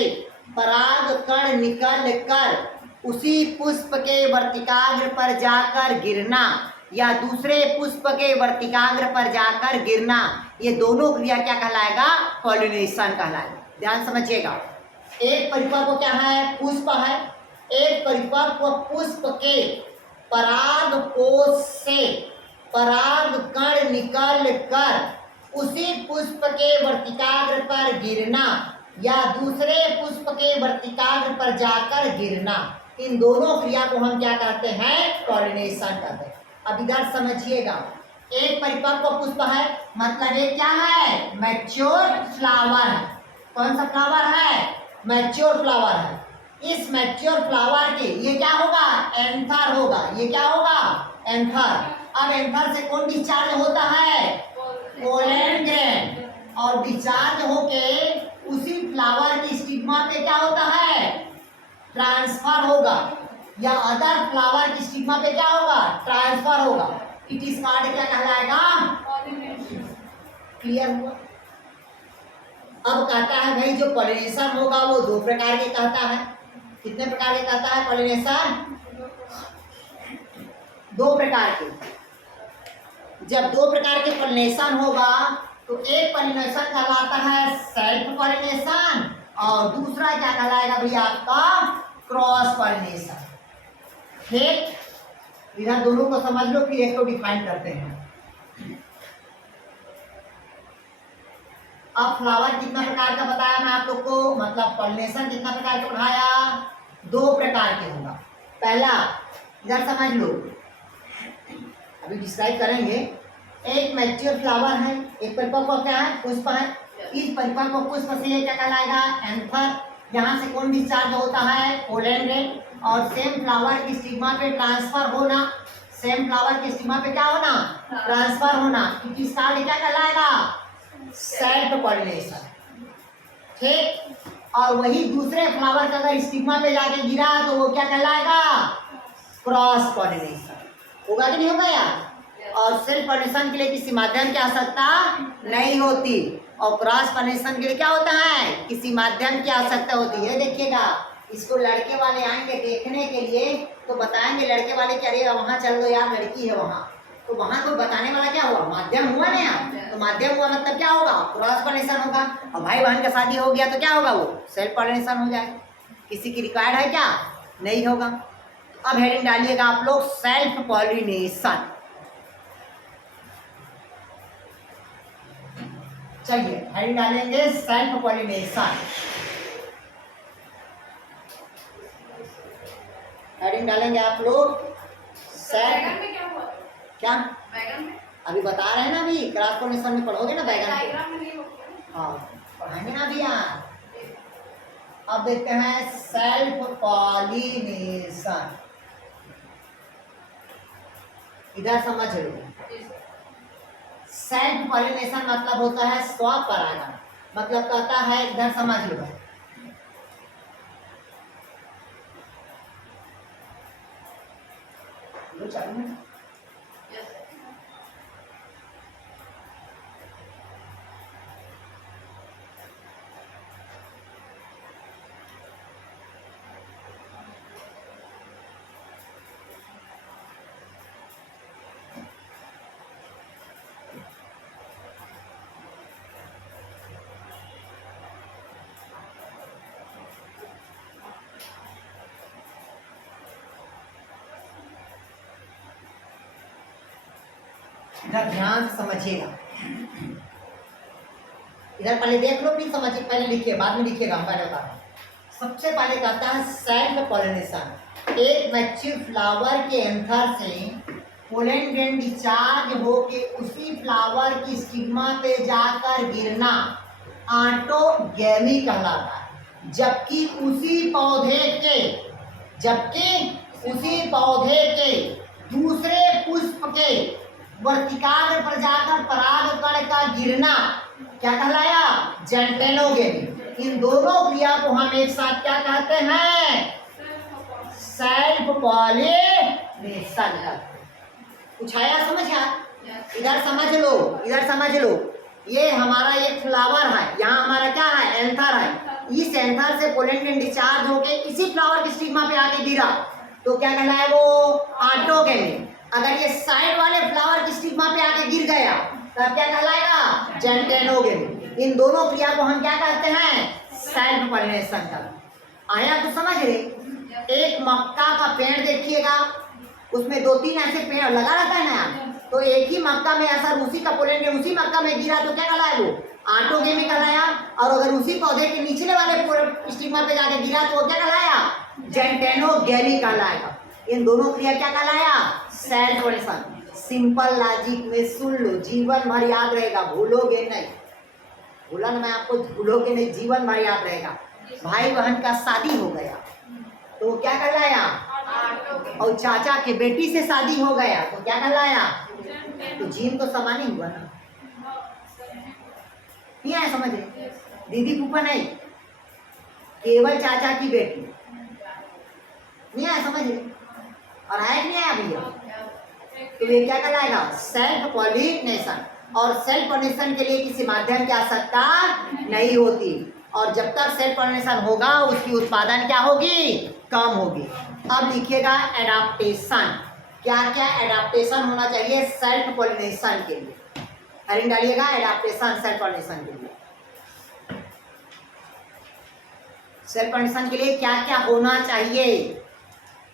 पराग कण निकल कर उसी पुष्प के वर्तिकाग्र पर जाकर गिरना या दूसरे पुष्प के वर्तिकाग्र पर जाकर गिरना, ये दोनों क्रिया क्या कहलाएगा, पॉलिनेशन कहलाएगा। ध्यान समझिएगा, एक परिपक्व क्या है, पुष्प है, एक परिपक्व पुष्प के परागकोश से पराग कण निकल कर उसी पुष्प के वर्तिकाग्र पर गिरना या दूसरे पुष्प के वर्तिकाग्र पर जाकर गिरना, इन दोनों क्रिया को हम क्या कहते हैं, पॉलिनेशन कहते हैं। अब इधर समझिएगा, एक परिपक्व पुष्प है, मतलब ये क्या है, मैच्योर फ्लावर है। कौन सा फ्लावर है, मैच्योर फ्लावर है। इस मैच्योर फ्लावर के ये क्या होगा, एंथर होगा, ये क्या होगा, एंथर। अब एंथर से कौन डिस्चार्ज होता है, पोलन ग्रेन, और डिस्चार्ज होके उसी फ्लावर की स्टिग्मा पे क्या होता है, ट्रांसफर होगा, या अदर फ्लावर की स्टिग्मा पे क्या होगा, ट्रांसफर होगा। इट इज कॉल्ड क्या कहलाएगा, क्लियर हुआ? अब कहता है भाई जो पॉलिनेशन होगा वो दो प्रकार के कहता है। कितने प्रकार के कहता है पॉलिनेशन, दो प्रकार के। जब दो प्रकार के पॉलिनेशन होगा तो एक पॉलिनेशन कहलाता है सेल्फ पॉलिनेशन और दूसरा क्या कहलाएगा भैया आपका, क्रॉस पॉलिनेशन। ठीक, इधर दोनों को समझ लो, फिर एक को डिफाइन करते हैं। अब फ्लावर कितना प्रकार का बताया मैं आप लोग को, मतलब पॉलिनेशन कितना प्रकार का पढ़ाया, दो प्रकार के होगा। पहला इधर समझ लो, अभी डिस्क्राइब करेंगे। एक मैच्योर फ्लावर है, एक परिपक्व क्या है, पुष्प है। इस परिपक्व पुष्प से ये क्या कहलाएगा, एंथर। यहाँ से कौन डिस्चार्ज होता है, पोलन ग्रेन, और सेम फ्लावर की स्टिग्मा पे ट्रांसफर होना, सेम फ्लावर की स्टिग्मा पे क्या होना, ट्रांसफर होना। इसका क्या कहलाएगा, सेल्फ पॉलिनेशन। ठीक, और वही दूसरे फ्लावर का अगर स्टिग्मा पे जाके गिरा तो वो क्या कहलाएगा, क्रॉस पॉलिनेशन। होगा कि नहीं होगा यार? और सेल्फ पॉलिनेशन के लिए किसी माध्यम की आवश्यकता नहीं होती, और क्रॉस पॉलिनेशन के लिए क्या होता है, किसी माध्यम की आवश्यकता होती है। देखिएगा, इसको लड़के वाले आएंगे देखने के लिए तो बताएंगे लड़के वाले कि अरे वहाँ चल दो यार, लड़की है वहाँ, तो वहाँ को बताने वाला क्या हुआ, माध्यम हुआ ना यार। तो माध्यम हुआ मतलब क्या होगा, क्रॉस पॉलिनेशन होगा। और भाई बहन का शादी हो गया तो क्या होगा, वो सेल्फ पॉलिनेशन हो जाए। किसी की रिक्वायर्ड है क्या, नहीं होगा। अब हेडिंग डालिएगा आप लोग, सेल्फ पॉलिनेशन। चलिए हेडिंग डालेंगे सेल्फ पॉलिनेशन। हेडिंग डालेंगे आप लोग सेल्फ, बैगन में क्या हुआ, क्या बैगन में अभी बता रहे हैं ना, अभी क्रॉस पॉलिनेशन में पढ़ोगे ना बैगन को। डायग्राम में नहीं होता। हाँ पढ़ाएंगे ना अभी यहाँ। अब देखते हैं सेल्फ पॉलिनेशन, इधर समझ लो। सेल्फ पॉलिनेशन मतलब होता है स्वपरागण, मतलब कहता है, इधर समझ लो, इधर ध्यान से समझिएगा, इधर पहले देख लो फिर समझिए, पहले लिखिए बाद में लिखिएगा, हम पहले बता रहे हैं। सबसे पहले कहता है सेल्फ पॉलिनेशन, एक मैच्योर फ्लावर के एंथर से पोलन ग्रेन डिस्चार्ज होके उसी फ्लावर की स्टिग्मा पे जाकर गिरना ऑटोगैमी कहलाता है। जबकि उसी पौधे के दूसरे पुष्प के वर्तिकाग्र पर जाकर परागकण का गिरना क्या कहलाया? जेंटेनोगेमी। इन दोनों क्रिया को हम एक साथ क्या कहते हैं? सेल्फ पॉलिनेशन कहते हैं। कुछ आया समझ? इधर समझ लो, ये हमारा एक फ्लावर है, यहाँ हमारा क्या है? एंथर है। इस एंथर से पोलन ग्रेन डिस्चार्ज होके इसी फ्लावर के स्टिग्मा पे आके गिरा तो क्या कहलाया? वो ऑटोगेमी। अगर ये साइड वाले फ्लावर की स्टिग्मा पे आके गिर गया तब क्या कहलाएगा? जेंटेनोगेमी। इन दोनों क्रिया को हम क्या कहते हैं? सेल्फ पॉलिनेशन का। आया तो समझ रहे? एक मक्का का पेड़ देखिएगा, उसमें 2-3 ऐसे पेड़ लगा रहता है ना, तो एक ही मक्का में ऐसा उसी का पोलन ग्रेन उसी मक्का में गिरा तो क्या कहलाया? वो ऑटोगेमी कहलाया। और अगर उसी पौधे के निचले वाले स्टिग्मा पे जाके गिरा तो वो क्या कहलाया? जेंटेनोगेमी कहलाएगा। इन दोनों क्रिया क्या कहलाया? Self pollination. सिंपल लॉजिक में सुन लो, जीवन भर याद रहेगा, भूलोगे नहीं। बोला ना मैं आपको, भूलोगे नहीं, जीवन भर याद रहेगा। भाई बहन का शादी हो गया तो क्या कहलाया? और चाचा के बेटी से शादी हो गया तो क्या कहलाया? तो जीन तो समान ही हुआ ना। नहीं आया समझ? दीदी फूफा नहीं, केवल चाचा की बेटी। नहीं आया समझ? और है कि नहीं आया भैया? तो ये क्या कहलाएगा? Self pollination. और सेल्फ पॉलिनेशन के लिए किसी माध्यम की आवश्यकता नहीं होती, और जब तक सेल्फ पॉलिनेशन होगा उसकी उत्पादन क्या होगी? कम होगी। अब लिखिएगा एडाप्टेशन। क्या क्या एडाप्टेशन होना चाहिए सेल्फ पॉलिनेशन के लिए? हेडिंग डालिएगा, एडाप्टेशन सेल्फ पॉलिनेशन के लिए। सेल्फ पॉलिनेशन के लिए क्या क्या होना चाहिए?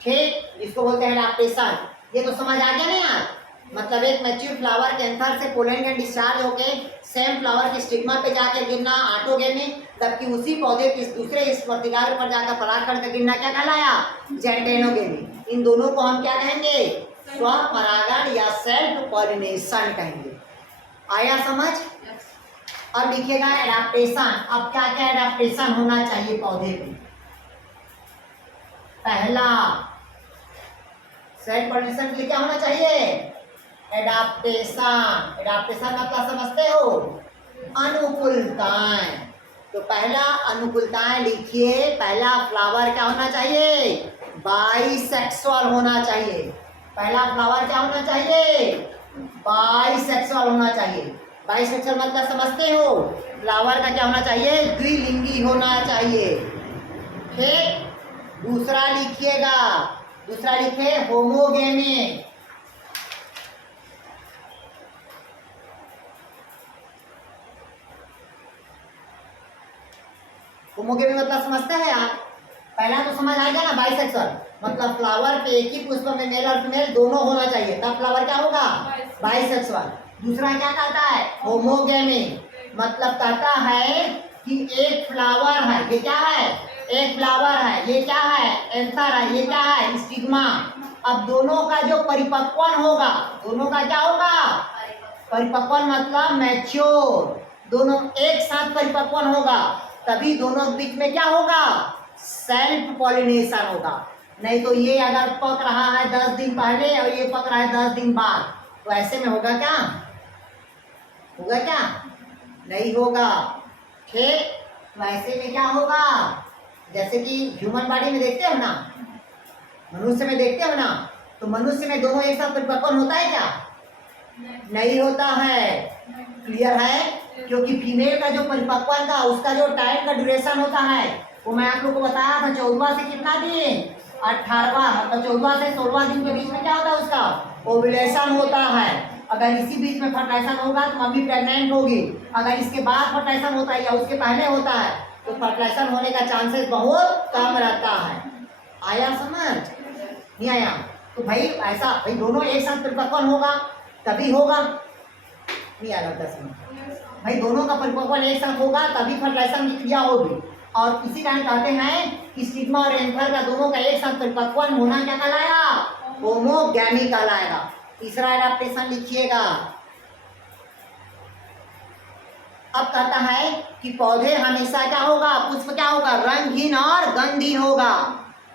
ठीक, जिसको बोलते हैं एडाप्टेशन। ये तो समझ आ गया नहीं यार? मतलब एक मैच्योर फ्लावर के एंथर से पोलन ग्रेन डिस्चार्ज होके सेम फ्लावर के स्टिग्मा पे जाकर गिरना ऑटोगेमी, जबकि उसी पौधे के दूसरे इस वर्तिकाग्र पर जाकर परागकण का गिरना क्या कहलाया? जेंटेनोगेमी। इन दोनों को हम क्या कहेंगे? स्वपरागण या सेल्फ पॉलिनेशन कहेंगे। आया समझ? अब लिखिएगा एडाप्टेशन। अब क्या क्या एडाप्टेशन होना चाहिए पौधे में? पहला, सेल्फ पॉलिनेशन के लिए क्या होना चाहिए? एडाप्टेशन। एडाप्टेशन मतलब समझते हो? अनुकूलताएं। तो पहला अनुकूलताएं लिखिए। पहला फ्लावर क्या होना चाहिए? बाइसेक्सुअल होना चाहिए। पहला फ्लावर क्या होना चाहिए? बाइसेक्सुअल होना चाहिए। बाइसेक्सुअल मतलब समझते हो? फ्लावर का क्या होना चाहिए? द्विलिंगी होना चाहिए। ठीक। दूसरा लिखिएगा, दूसरा लिखे होमोगेमी। होमोगेमी मतलब समझते हैं आप? पहला तो समझ आ गया ना, बाइसेक्सुअल मतलब फ्लावर पे एक ही पुष्प में मेल और फीमेल दोनों होना चाहिए, तब फ्लावर क्या होगा? बाइसेक्सुअल। दूसरा क्या कहता है? होमोगेमी मतलब कहता है कि एक फ्लावर है, ये क्या है? एक फ्लावर है, ये क्या है? एंथर है, ये क्या है? स्टिग्मा। अब दोनों का जो परिपक्वन होगा, दोनों का क्या होगा? परिपक्वन मतलब मैच्योर। दोनों एक साथ परिपक्वन होगा तभी दोनों के बीच में क्या होगा? सेल्फ पॉलिनेशन होगा। नहीं तो ये अगर पक रहा है 10 दिन पहले और ये पक रहा है 10 दिन बाद, तो ऐसे में होगा क्या? होगा क्या? नहीं होगा। ठीक, तो ऐसे में क्या होगा, जैसे कि ह्यूमन बॉडी में देखते हो ना, मनुष्य में देखते हो ना, तो मनुष्य में दोनों एक साथ परिपक्वन होता है क्या? नहीं होता है। क्लियर है? क्योंकि फीमेल का जो परिपक्वन का उसका जो टाइम का ड्यूरेशन होता है वो मैं आप लोग को बताया था, 14वां से कितना दिन, 18वां, मतलब 14वां से 16वां दिन के बीच में क्या होता है, उसका ओव्यूलेशन होता है। अगर इसी बीच में फर्टिलाइजेशन होगा तो मम्मी प्रेग्नेंट होगी। अगर इसके बाद फर्टिलाइजेशन होता है या उसके पहले होता है तो फर्टिलाइजेशन होने का चांसेस बहुत कम रहता है। आया समझ? नहीं आया? तो भाई ऐसा, भाई दोनों एक साथ परिपक्वन होगा तभी होगा। नहीं आ रहा समझ? भाई दोनों का परिपक्वन एक साथ होगा तभी फर्टिलाइजेशन की क्रिया होगी। और इसी कारण कहते हैं कि स्टिग्मा और एंथर का दोनों का एक साथ परिपक्वन होना क्या कहलाएगा? होमोगैमी कहलाएगा। तीसरा एडाप्टेशन लिखिएगा। अब कहता है कि पौधे हमेशा क्या होगा, पुष्प क्या होगा, रंगहीन और गंधहीन होगा।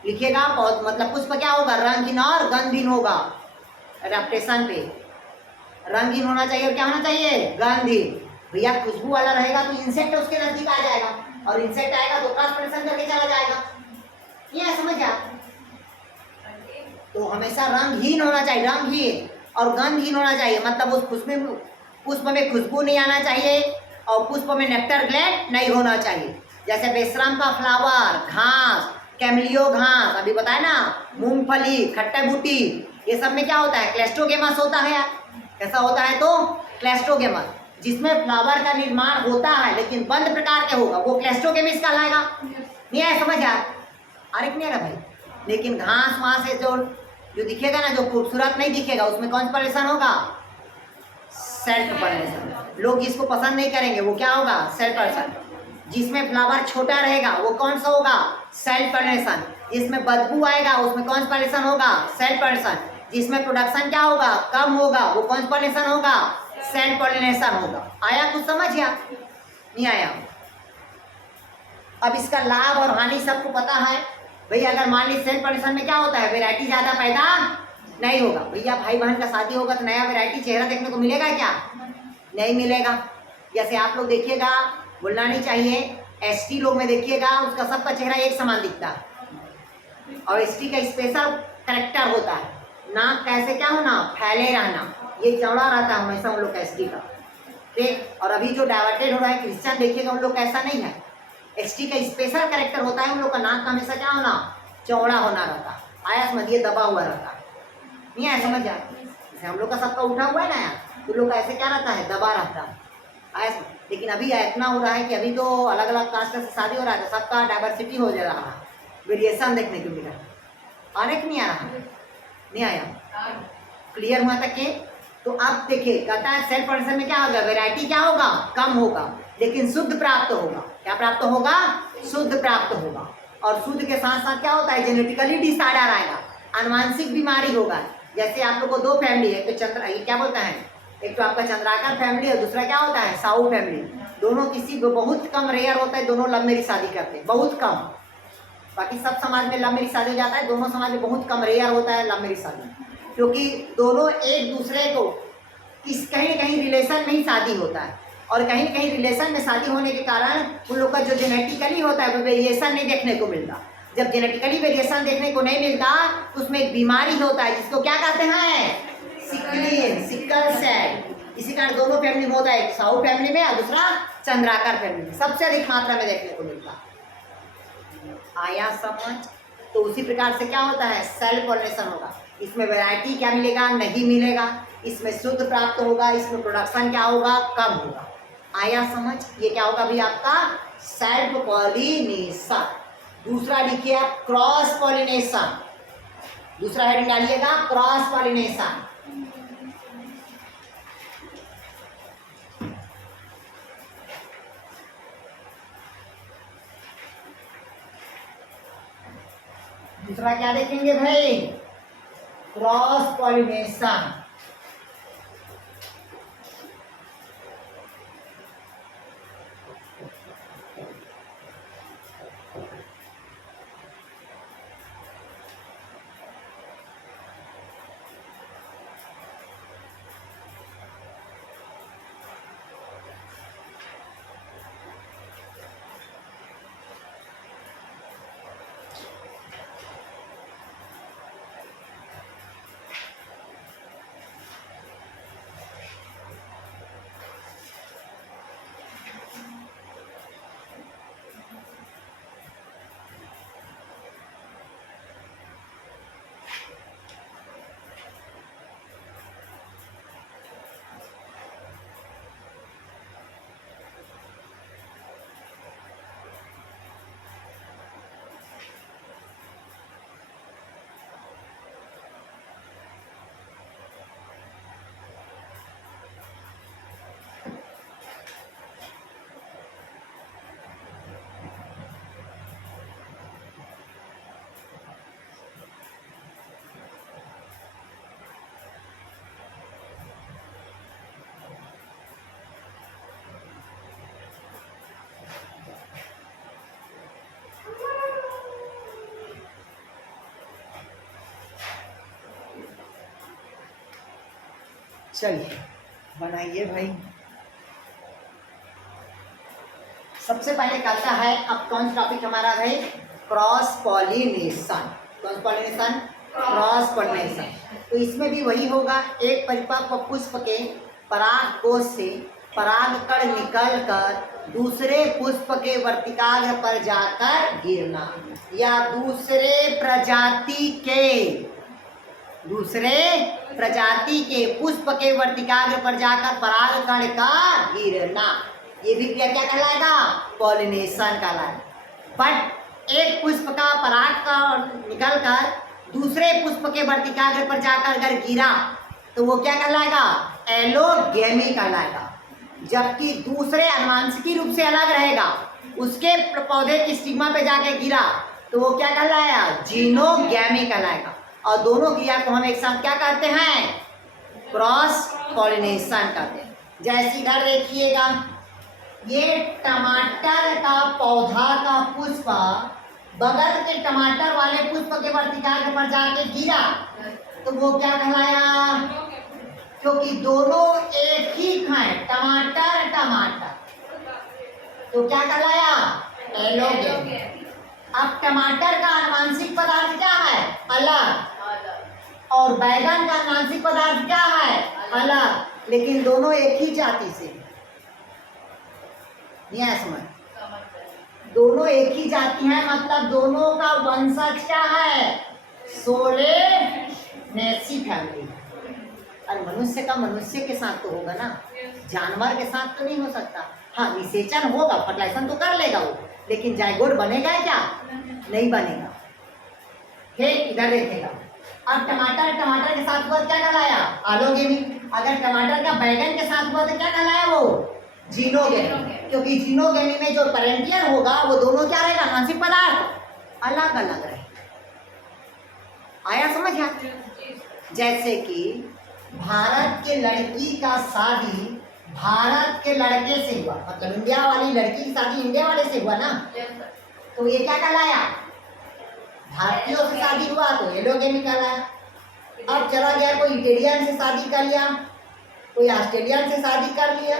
लिखिएगा, मतलब पुष्प क्या होगा, रंगहीन और गंधहीन होगा। एडाप्टेशन पे रंगीन होना चाहिए और क्या होना चाहिए, गंधहीन। भैया खुशबू वाला रहेगा तो इंसेक्ट उसके नजदीक आ जाएगा, और इंसेक्ट आएगा तो ट्रांसपोर्टेशन करके चला जाएगा। ये समझ गया? तो हमेशा रंगहीन होना चाहिए, रंगहीन और गंधहीन होना चाहिए, मतलब उस पुष्प में खुशबू नहीं आना चाहिए और पुष्प में नेक्टर ग्लैंड नहीं होना चाहिए। जैसे बेशरम का फ्लावर, घास, कैमिलियो घास, अभी बताया ना, मूंगफली, खट्टा बूटी, ये सब में क्या होता है, क्लेस्ट्रोगेमस होता है यार। कैसा होता है? तो क्लेस्ट्रोगेमस, जिसमें फ्लावर का निर्माण होता है लेकिन बंद प्रकार के होगा, वो क्लेस्ट्रोगेमस कहलाएगा। नहीं आया समझ यार? अरे नहीं आ रहा भाई? लेकिन घास वहां से जो दिखेगा ना, जो खूबसूरत नहीं दिखेगा, उसमें कौन सा पॉलिनेशन होगा, सेल्फ पॉलिनेशन। लोग जिसको पसंद नहीं करेंगे वो क्या होगा, सेल्फ पॉलिनेशन। जिसमें फ्लावर छोटा रहेगा वो कौन सा होगा, सेल्फ पॉलिनेशन। जिसमें बदबू आएगा उसमें कौन सा पॉलिनेशन होगा, सेल्फ पॉलिनेशन। जिसमें प्रोडक्शन क्या होगा, कम होगा, वो कौन सा पॉलिनेशन होगा, सेल्फ पॉलिनेशन होगा। आया कुछ समझ या नहीं आया? अब इसका लाभ और हानि सबको पता है। भैया अगर मान ली सेल्फ पॉलिनेशन में क्या होता है, वैरायटी ज़्यादा पैदा नहीं होगा। भैया भाई बहन का शादी होगा तो नया वैरायटी चेहरा देखने को मिलेगा क्या? नहीं मिलेगा। जैसे आप लोग देखिएगा, बोलना नहीं चाहिए, एसटी लोग में देखिएगा उसका सबका चेहरा एक समान दिखता है, और एसटी का स्पेशल करेक्टर होता है, नाक कैसे क्या होना, फैले रहना, ये चौड़ा रहता है हमेशा उन लोग का एसटी का। ठीक, और अभी जो डाइवर्टेड हो रहा है क्रिश्चियन देखिएगा, उन लोग का ऐसा नहीं है। एसटी का स्पेशल करेक्टर होता है उन लोग का, नाक का हमेशा क्या होना, चौड़ा होना रहता है। आया समझिए, दबा हुआ रहता है। नहीं आया समझ जाए? जैसे हम लोग का सबका उठा हुआ है ना यार, तो लोग का ऐसे क्या रहता है, दबा रहता है। आया समझ? लेकिन अभी इतना हो रहा है कि अभी तो अलग अलग कास्ट से शादी हो रहा है तो सबका डाइवर्सिटी हो जा रहा है, वेरिएशन देखने को मिल रहा है। आने नहीं आ रहा? नहीं आया? क्लियर हुआ तक के? तो अब देखिए, कहता है सेल्फ पॉलिनेशन में क्या होगा, वैरायटी क्या होगा, कम होगा, लेकिन शुद्ध प्राप्त होगा। क्या प्राप्त होगा, शुद्ध प्राप्त होगा। और शुद्ध के साथ साथ क्या होता है, जेनेटिकली डिसऑर्डर आएगा, आनुवांशिक बीमारी होगा। जैसे आप लोग को दो फैमिली है, तो चंद्र, ये क्या बोलता है, एक तो आपका चंद्राकर फैमिली और दूसरा क्या होता है, साहू फैमिली। दोनों किसी बहुत कम रेयर होता है, दोनों लव मैरिज शादी करते हैं, बहुत कम। बाकी सब समाज में लव मैरिज शादी हो जाता है, दोनों समाज में बहुत कम रेयर होता है लव मैरिज शादी, क्योंकि दोनों एक दूसरे को कहीं न कहीं रिलेशन में ही शादी होता है, और कहीं न कहीं रिलेशन में शादी होने के कारण उन लोग का जो जेनेटिकली होता है वो वेरिएशन नहीं देखने को मिलता। जब जेनेटिकली वेरिएशन देखने को नहीं मिलता तो उसमें एक बीमारी होता है जिसको क्या कहते हैं, सिकल सेल। इसी कारण दोनों फैमिली में होता है, एक साहू फैमिली में और दूसरा चंद्राकर फैमिली में, सबसे अधिक मात्रा में देखने को मिलता है। आया समझ? तो उसी प्रकार से क्या होता है, सेल्फ पॉलिनेशन होगा। इसमें वैरायटी क्या मिलेगा, नहीं मिलेगा। इसमें शुद्ध प्राप्त होगा, इसमें प्रोडक्शन क्या होगा, कम होगा। आया समझ? ये क्या होगा भी आपका सेल्फ पॉलिनेशन। दूसरा लिखिए आप क्रॉस पॉलिनेशन। दूसरा हेडिंग डालिएगा क्रॉस पॉलिनेशन। दूसरा क्या देखेंगे भाई, क्रॉस पॉलिनेशन। चलिए बनाइए भाई। सबसे पहले करता है, अब कौन सा टॉपिक हमारा भाई? Cross pollination. कौन सा पॉलिनेशन? Cross pollination. तो इसमें भी वही होगा, एक परिपक्व पुष्प के परागकोश से परागकण निकलकर दूसरे पुष्प के वर्तिकाग्र पर जाकर गिरना, या दूसरे प्रजाति के पुष्प के वर्तिकाग्र पर जाकर परागकण का गिरना, ये भी क्रिया क्या कहलाएगा? पॉलिनेशन कहलाएगा। बट एक पुष्प का पराग निकलकर दूसरे पुष्प के वर्तिकाग्र पर जाकर अगर गिरा तो वो क्या कहलाएगा? एलोगेमी कहलाएगा। जबकि दूसरे अनुवांशिकी रूप से अलग रहेगा, उसके पौधे की स्टिग्मा पे जाके गिरा तो वो क्या कहलाया? जीनोगेमी कहलाएगा। और दोनों क्रिया को हम एक साथ क्या कहते हैं? क्रॉस पॉलिनेशन कहते हैं। जैसे इधर देखिएगा, ये टमाटर का पौधा का पुष्प बगल के टमाटर वाले पुष्प के वर्तिकाग्र पर जाके गिरा तो वो क्या कहलाया? क्योंकि दोनों एक ही खाए, टमाटर, तो क्या कहलाया? एलोगेमी। अब टमाटर का आनुवंशिक पदार्थ क्या है? अलग। और बैगन का आनुवंशिक पदार्थ क्या है? अलग, लेकिन दोनों एक ही जाति से। नहीं समझ? दोनों एक ही जाति है, मतलब दोनों का वंशज क्या है? Solanaceae family. और मनुष्य का मनुष्य के साथ तो होगा ना, जानवर के साथ तो नहीं हो सकता। हाँ, निषेचन होगा, फर्टिलाइजेशन तो कर लेगा वो, लेकिन जाइगोट बनेगा क्या? नहीं बनेगा। ठीक, इधर देखेगा। अब टमाटर के साथ हुआ क्या कहलाया? एलोगेमी। अगर टमाटर का बैगन के साथ हुआ तो क्या कहलाया? वो जीनोगेमी। क्योंकि जीनोगेमी में जो पेरेंटियर होगा वो दोनों क्या रहेगा? आनुवंशिक पदार्थ अलग अलग रहेगा। आया समझ? जैसे कि भारत के लड़की का शादी भारत के लड़के से हुआ, मतलब इंडिया वाली लड़की की शादी इंडिया वाले से हुआ ना, तो ये क्या कहलाया? भारतीयों से शादी हुआ तो एलोगेमी कहलाया। अब चला गया, कोई इटालियन से शादी कर लिया, कोई ऑस्ट्रेलियन से शादी कर लिया,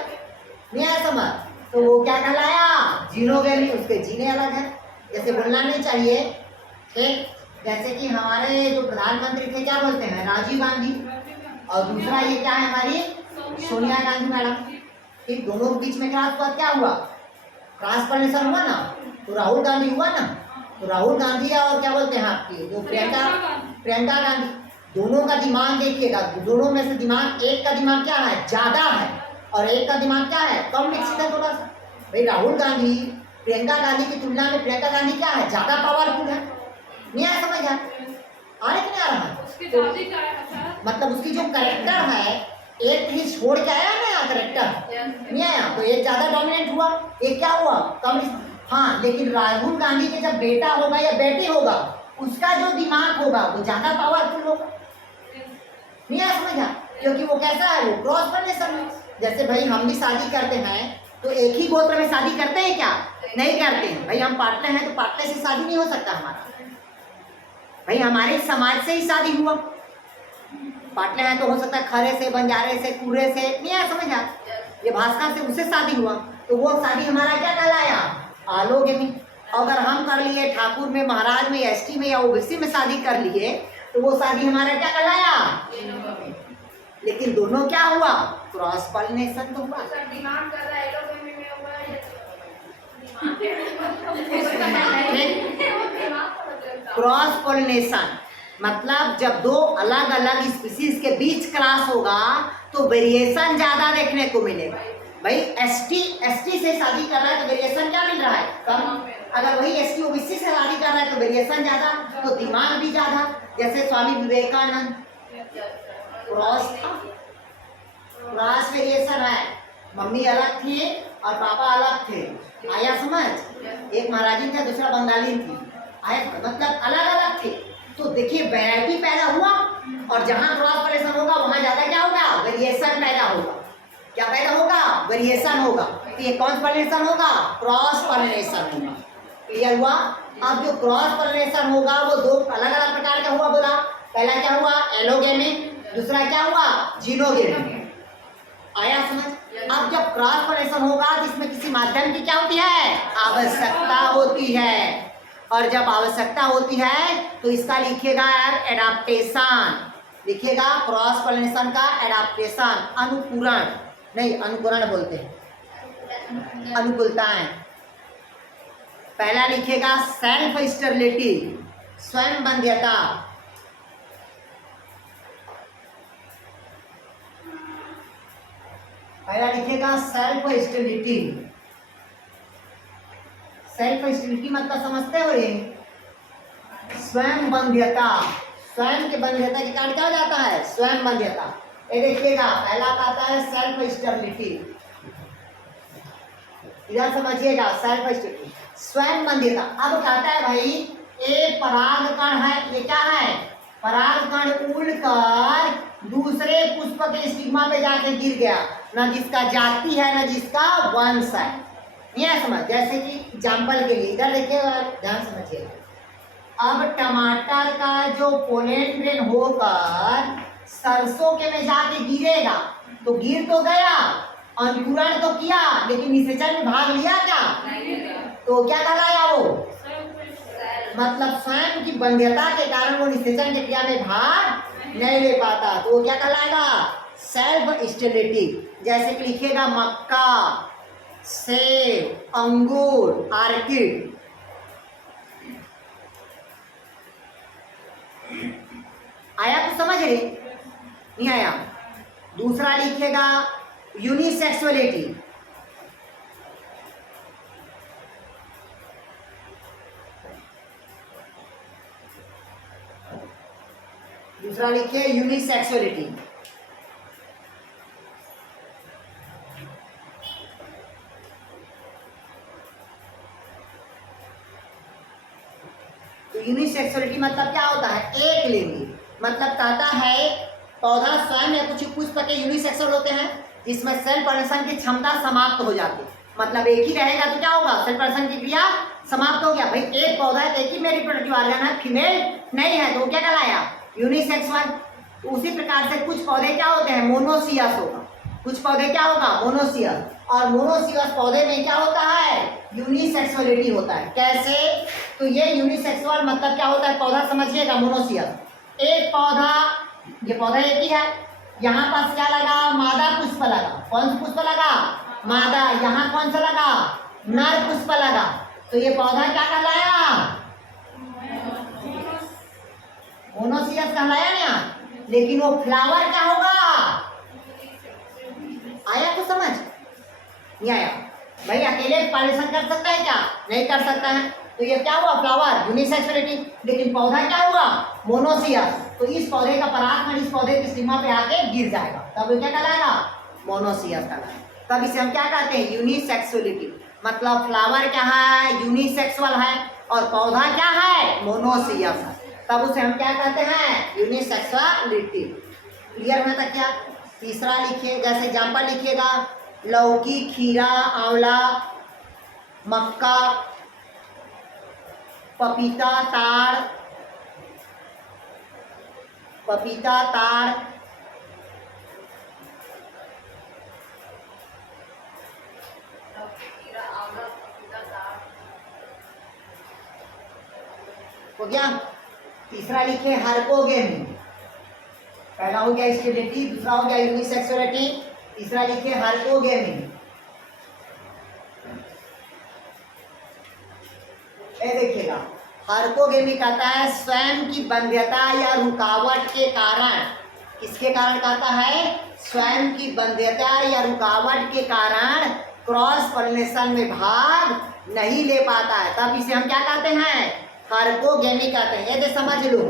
नहीं आया समझ, तो वो क्या कहलाया? जीनोगेमी। उसके जीने अलग है, जैसे बोलना नहीं चाहिए। ठीक, जैसे कि हमारे जो प्रधानमंत्री थे क्या बोलते हैं? राजीव गांधी। और दूसरा ये क्या है? हमारी सोनिया गांधी मैडम। ठीक, दोनों के बीच में क्रॉस हुआ, क्या हुआ? क्रॉस पॉलिनेशन हुआ ना। तो राहुल गांधी हुआ ना, तो राहुल गांधी और क्या बोलते हैं आपकी जो प्रियंका गांधी, दोनों का दिमाग देखिएगा, दोनों में से दिमाग, एक का दिमाग क्या है? ज्यादा है, और एक का दिमाग क्या है? कम विकसित है थोड़ा सा। भाई राहुल गांधी प्रियंका गांधी की तुलना में प्रियंका गांधी क्या है? ज्यादा पावरफुल है। नहीं आया समझ? आ रहा कि नहीं आ रहा? मतलब उसकी जो करेक्टर है, एक ही छोड़ के आया ना करेक्टर, नहीं आया, तो एक ज्यादा डोमिनेंट हुआ, एक क्या हुआ? कम। हाँ, लेकिन राहुल गांधी के जब बेटा होगा या बेटी होगा, उसका जो दिमाग होगा वो ज्यादा पावरफुल होगा। नहीं आया समझ? क्योंकि वो कैसा है? वो क्रॉस पॉलिनेशन है। जैसे भाई हम भी शादी करते हैं तो एक ही गोत्र में शादी करते हैं क्या? नहीं करते हैं। भाई हम पार्टनर हैं तो पार्टनर से शादी नहीं हो सकता हमारा। भाई हमारे समाज से ही शादी हुआ, पार्टनर है तो हो सकता है खरे से, बंजारे से, कूरे से, नहीं आया समझ? ये भाषा से उससे शादी हुआ, तो वो शादी हमारा क्या कहलाया? एलोगेमी। अगर हम कर लिए ठाकुर में, महाराज में, एसटी में या ओबीसी में शादी कर लिए तो वो शादी हमारा क्या कहलाया? लेकिन दोनों क्या हुआ? क्रॉस पॉलिनेशन तो हुआ। डिमांड कर रहा है एलोगेमी में हुआ क्रॉस पॉलिनेशन मतलब जब दो अलग अलग स्पीसीज के बीच क्रॉस होगा तो वेरिएशन ज्यादा देखने को मिलेगा। भाई एसटी से शादी कर रहा है तो वेरिएशन क्या मिल रहा है? कम। अगर वही एसटी ओबीसी से शादी कर रहा है तो वेरिएशन ज्यादा, तो दिमाग भी ज्यादा। जैसे स्वामी विवेकानंद क्रॉस था, क्रॉस वेरिएशन है, मम्मी अलग थी और पापा अलग थे। आया समझ? एक महाराजी था, दूसरा बंगाली थी। आया मतलब अलग अलग थे। तो देखिए वैरायटी पैदा हुआ, और जहाँ क्रॉस पॉलिनेशन होगा वहाँ ज्यादा क्या होगा? वेरिएशन पैदा होगा। क्या पैदा होगा? वेरिएशन होगा। तो ये कौन पॉलिनेशन होगा? क्रॉस पॉलिनेशन होगा। क्लियर हुआ? अब जो क्रॉस पॉलिनेशन होगा वो दो अलग अलग प्रकार का हुआ। बोला पहला क्या हुआ? एलोगेमी, दूसरा क्या हुआ? जीनोगेमी। आया समझ? अब जब क्रॉस पोलिनेशन होगा तो इसमें किसी माध्यम की क्या होती है? आवश्यकता होती है। और जब आवश्यकता होती है तो इसका लिखिएगा एडाप्टेशन, लिखिएगा क्रॉस पोलिनेशन का एडाप्टेशन, अनुकूरण नहीं, अनुकूरण बोलते हैं, अनुकूलताएं। पहला लिखिएगा सेल्फ स्टेबिलिटी, स्वयं बंध्यता। पहला लिखिएगा सेल्फ स्टेबिलिटी। सेल्फ स्टेबिलिटी मतलब समझते हो ये? स्वयं बंध्यता, स्वयं के बंध्यता के कारण क्या हो जाता है? स्वयं बंध्यता। ये देखिएगा पहला आता है सेल्फ स्टेबिलिटी, इधर समझिएगा सेल्फ स्टेबिलिटी, स्वयं बंध्यता। अब कहता है भाई ये परागकण है, ये क्या है? परागकण उड़कर दूसरे पुष्प के स्टिग्मा पे जाके गिर गया, न जिसका जाति है न जिसका वंश है। ये समझ, जैसे कि एग्जाम्पल के लिए इधर देखिएगा, ध्यान समझिएगा। अब टमाटर का जो पोलेन ग्रेन होकर सरसों के में जाके गिरेगा तो गिर तो गया, अंकुरण तो किया, लेकिन निषेचन में भाग लिया क्या? तो क्या कहलाया वो? मतलब स्वयं की बंध्यता के कारण वो निषेचन की क्रिया में भाग नहीं ले पाता, तो वो क्या कहलाएगा? Self stability. जैसे कि लिखिएगा मक्का, सेब, अंगूर, आर्किड। आया तो समझ रहे? नहीं आया? दूसरा लिखिएगा यूनिसेक्सुअलिटी। दूसरा लिखिए यूनिसेक्सुअलिटी। तो यूनिसेक्सुअलिटी मतलब क्या होता है? एक लिंगी। मतलब कहता है पौधा स्वयं या कुछ पुष्प के यूनिसेक्सुअल होते हैं जिसमें सेल परिवर्तन की क्षमता समाप्त हो जाती है। मतलब एक ही रहेगा तो क्या होगा? सेल परिवर्तन की क्रिया समाप्त हो गया। भाई एक पौधा है, एक ही में रिप्रोडक्टिव ऑर्गन है, फीमेल नहीं है, तो क्या कहलाया? यूनिसेक्सुअल। तो उसी प्रकार से कुछ पौधे क्या होते हैं? मोनोसियस होगा। कुछ पौधे क्या होगा? मोनोसियस। और मोनोसियस पौधे में क्या होता है? यूनिसेक्सुअलिटी होता है। कैसे? तो ये यूनिसेक्सुअल मतलब क्या होता है? पौधा समझिएगा मोनोसियस। एक पौधा, ये पौधा एक ही है, यहाँ पास क्या लगा? मादा पुष्प लगा। कौन सा पुष्प लगा? मादा। यहाँ कौन सा लगा? नर पुष्प लगा। तो ये पौधा क्या कहलाया? मोनोसियस कहलाया ना। लेकिन वो फ्लावर क्या होगा? आया तो समझ? नहीं आया? भाई अकेले पॉलिनेशन कर सकता है क्या? नहीं कर सकता है। तो ये क्या हुआ? Flower, unisexuality. लेकिन पौधा क्या हुआ? मोनोसियस। तो इस पौधे का परागकण इस पौधे की स्टिग्मा पे आके गिर जाएगा, तब क्या कहलाएगा? मोनोसियस कहलाएगा। तब इसे हम क्या कहते हैं? यूनिसेक्सुअलिटी। मतलब फ्लावर क्या है? यूनिसेक्सुअल है, और पौधा क्या है? मोनोसियस है, तब उसे हम क्या कहते हैं? यूनिसेक्सुअलिटी। क्लियर है तक क्या? तीसरा लिखिए, जैसे एग्जाम्पल लिखिएगा लौकी, खीरा, आंवला, मक्का, पपीता, ताड़, पपीता, ताड़, हो गया। तीसरा लिखे हार्कोगेमी। पहला हो गया स्टेबिलिटी, दूसरा हो गया यूनिसेक्सुअलिटी, तीसरा लिखे हार्कोगेमी। ये देखिएगा हार्कोगेमी कहता है स्वयं की बंध्यता या रुकावट के कारण। किसके कारण कहता है? स्वयं की बंध्यता या रुकावट के कारण क्रॉस पॉलिनेशन में भाग नहीं ले पाता है, तब इसे हम क्या कहते हैं? हार्कोगेमी कहते हैं। ये समझ लो।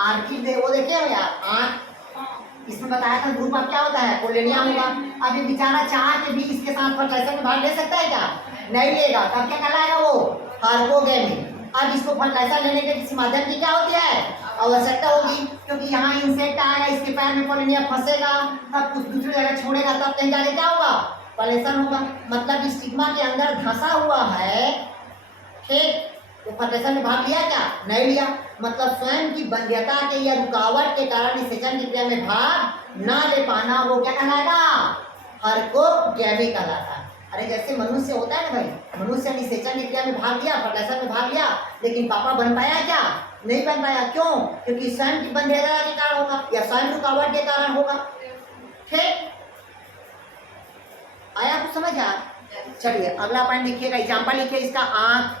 आर्किड वो देखे हो यार, इसमें बताया था ग्रुप अब क्या होता है? कोलेनिया होगा। अब ये बेचारा चाह के भी इसके साथ फर्टिलाइजर में भाग ले सकता है क्या? नहीं लेगा, तब क्या कहलाएगा वो? हार्कोगेमी। अब इसको फर्टिलाइजर लेने के किसी माध्यम की क्या होती है? आवश्यकता होगी, क्योंकि यहाँ इंसेक्ट आएगा, इसके पैर में कोलेनिया फंसेगा, तब कुछ दूसरी जगह छोड़ेगा, तब कहीं जाके क्या होगा? पॉलिनेशन होगा। मतलब स्टिग्मा के अंदर धंसा हुआ है, ठीक, तो फर्टिलाइजेशन में भाग लिया क्या? नहीं लिया। मतलब स्वयं की वंध्यता के या रुकावट के कारण निषेचन की क्रिया में भाग न ले पाना वो क्या कहलाएगा? हर्कोगैमी कहलाता है। अरे जैसे मनुष्य होता है ना भाई, मनुष्य निषेचन की क्रिया में भाग लिया, फर्टिलाइजेशन में भाग लिया, लेकिन पापा बन पाया क्या? नहीं बन पाया। क्यों? क्योंकि स्वयं की वंध्यता के कारण होगा या स्वयं रुकावट के कारण होगा। ठीक, आया कुछ समझ आ? चलिए अगला पॉइंट लिखिएगा, एग्जाम्पल लिखिए इसका। आंख,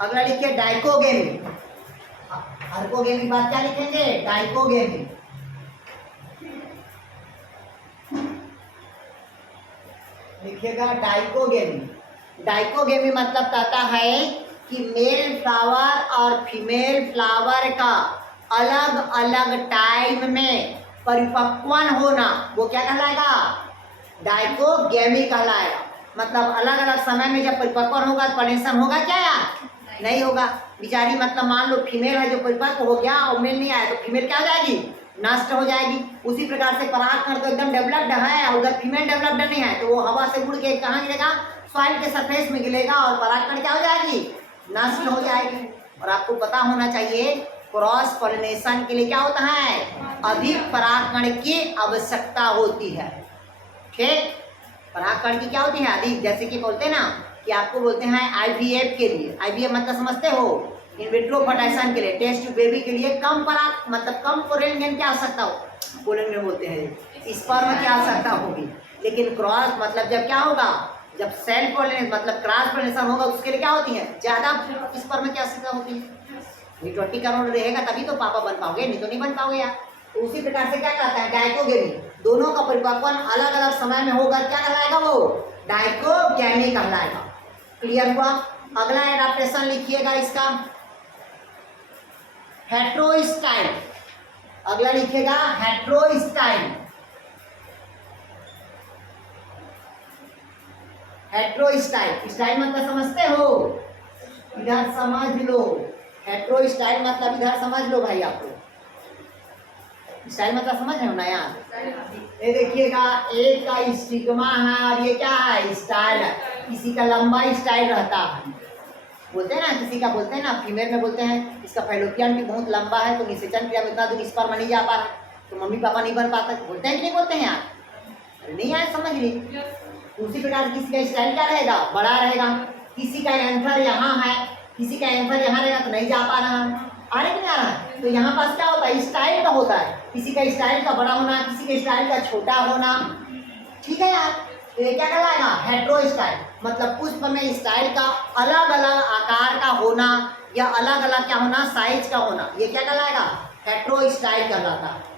अगला लिखिए डाइकोगेमी। हर्कोगेमी बात क्या लिखेंगे? डाइकोगेमी। लिखिएगा डाइकोगेमी। डाइकोगेमी मतलब कहता है कि मेल फ्लावर और फीमेल फ्लावर का अलग अलग टाइम में परिपक्वन होना वो क्या कहलाएगा? डाइकोगेमी कहलाएगा। मतलब अलग अलग समय में जब परिपक्वन होगा तो पॉलिनेशन होगा क्या यार? नहीं होगा। बेचारी मतलब मान लो फीमेल है जो परिपक्व हो गया और मेल नहीं आया तो फीमेल क्या हो जाएगी? नष्ट हो जाएगी। उसी प्रकार से परागकण तो एकदम डेवलप्ड है और उधर फीमेल डेवलप्ड नहीं है तो वो हवा से उड़ के कहाँ गिरेगा? सॉइल के सरफेस में गिरेगा और परागकण क्या हो जाएगी? नष्ट हो जाएगी। और आपको पता होना चाहिए क्रॉस पॉलिनेशन के लिए क्या होता है? अधिक परागकण की आवश्यकता होती है। ठीक, परागकण की क्या होती है? अधिक। जैसे कि बोलते हैं ना कि आपको बोलते हैं IVF के लिए, IVF मतलब समझते हो? इन विट्रो फर्टिलाइजेशन के लिए, टेस्ट ट्यूब बेबी के लिए कम पराग मतलब कम पोलन ग्रहण की आवश्यकता हो, पोलन ग्रहण बोलते हैं, स्पर्म की आवश्यकता होगी। लेकिन क्रॉस मतलब जब क्या होगा? जब सेल्फ पोलिनेशन मतलब क्रॉस पोलिनेशन होगा उसके लिए क्या होती है? ज्यादा स्पर्म की आवश्यकता होती है। 20 करोड़ रहेगा तभी तो पापा बन पाओगे, नहीं तो नहीं बन पाओगे यार। तो उसी प्रकार से क्या कहता है? डाइकोगेमी। दोनों का परिपक्वन अलग अलग समय में होगा, क्या कहलाएगा? वो डाइकोगेमी कहलाएगा। क्लियर हुआ? अगला एडाप्टेशन लिखिएगा इसका, हेट्रोस्टाइल। अगला लिखिएगा हेट्रोस्टाइल। हेट्रोस्टाइल, स्टाइल मतलब समझते हो? इधर समझ लो। हेट्रोस्टाइल मतलब इधर समझ लो भाई। आपको स्टाइल मतलब समझ रहे हो ना यार? ये देखिएगा, एक का स्टिग्मा है और ये क्या है? स्टाइल है। किसी का लंबा स्टाइल रहता है, बोलते हैं ना, किसी का बोलते हैं ना, फीमेल में बोलते हैं इसका फैलोपियन भी बहुत लंबा है तो निषेचन क्रिया में इतना दूर स्पर्म नहीं जा पा रहा तो मम्मी पापा नहीं बन पाता, बोलते हैं कि नहीं बोलते हैं यार? अरे नहीं आए समझ ली। उसी प्रकार किसी का स्टाइल क्या रहेगा? बड़ा रहेगा। किसी का एंथर यहाँ है, किसी का एंथर यहाँ रहेगा तो नहीं जा पा रहा है। आ रहा कि नहीं आ रहा है? तो यहाँ पास क्या होता है? स्टाइल का होता है। किसी का स्टाइल का बड़ा होना, किसी के स्टाइल का छोटा होना। ठीक है यार? तो ये क्या कहलाएगा? हेट्रोस्टाइल। मतलब पुष्प में स्टाइल का अलग अलग आकार का होना या अलग अलग क्या होना? साइज का होना, ये क्या कहलाएगा? हेट्रोस्टाइल कहलाता है।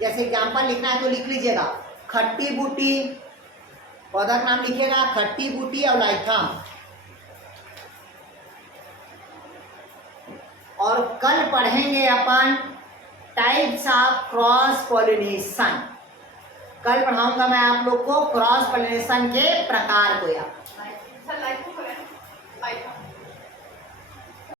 जैसे एग्जाम्पल लिखना है तो लिख लीजिएगा, खट्टी बूटी, पौधा का नाम लिखिएगा खट्टी बूटी और लाइथम। और कल पढ़ेंगे अपन टाइप्स ऑफ क्रॉस पॉलिनेशन। कल पढ़ाऊंगा मैं आप लोग को क्रॉस पॉलिनेशन के प्रकार को यार।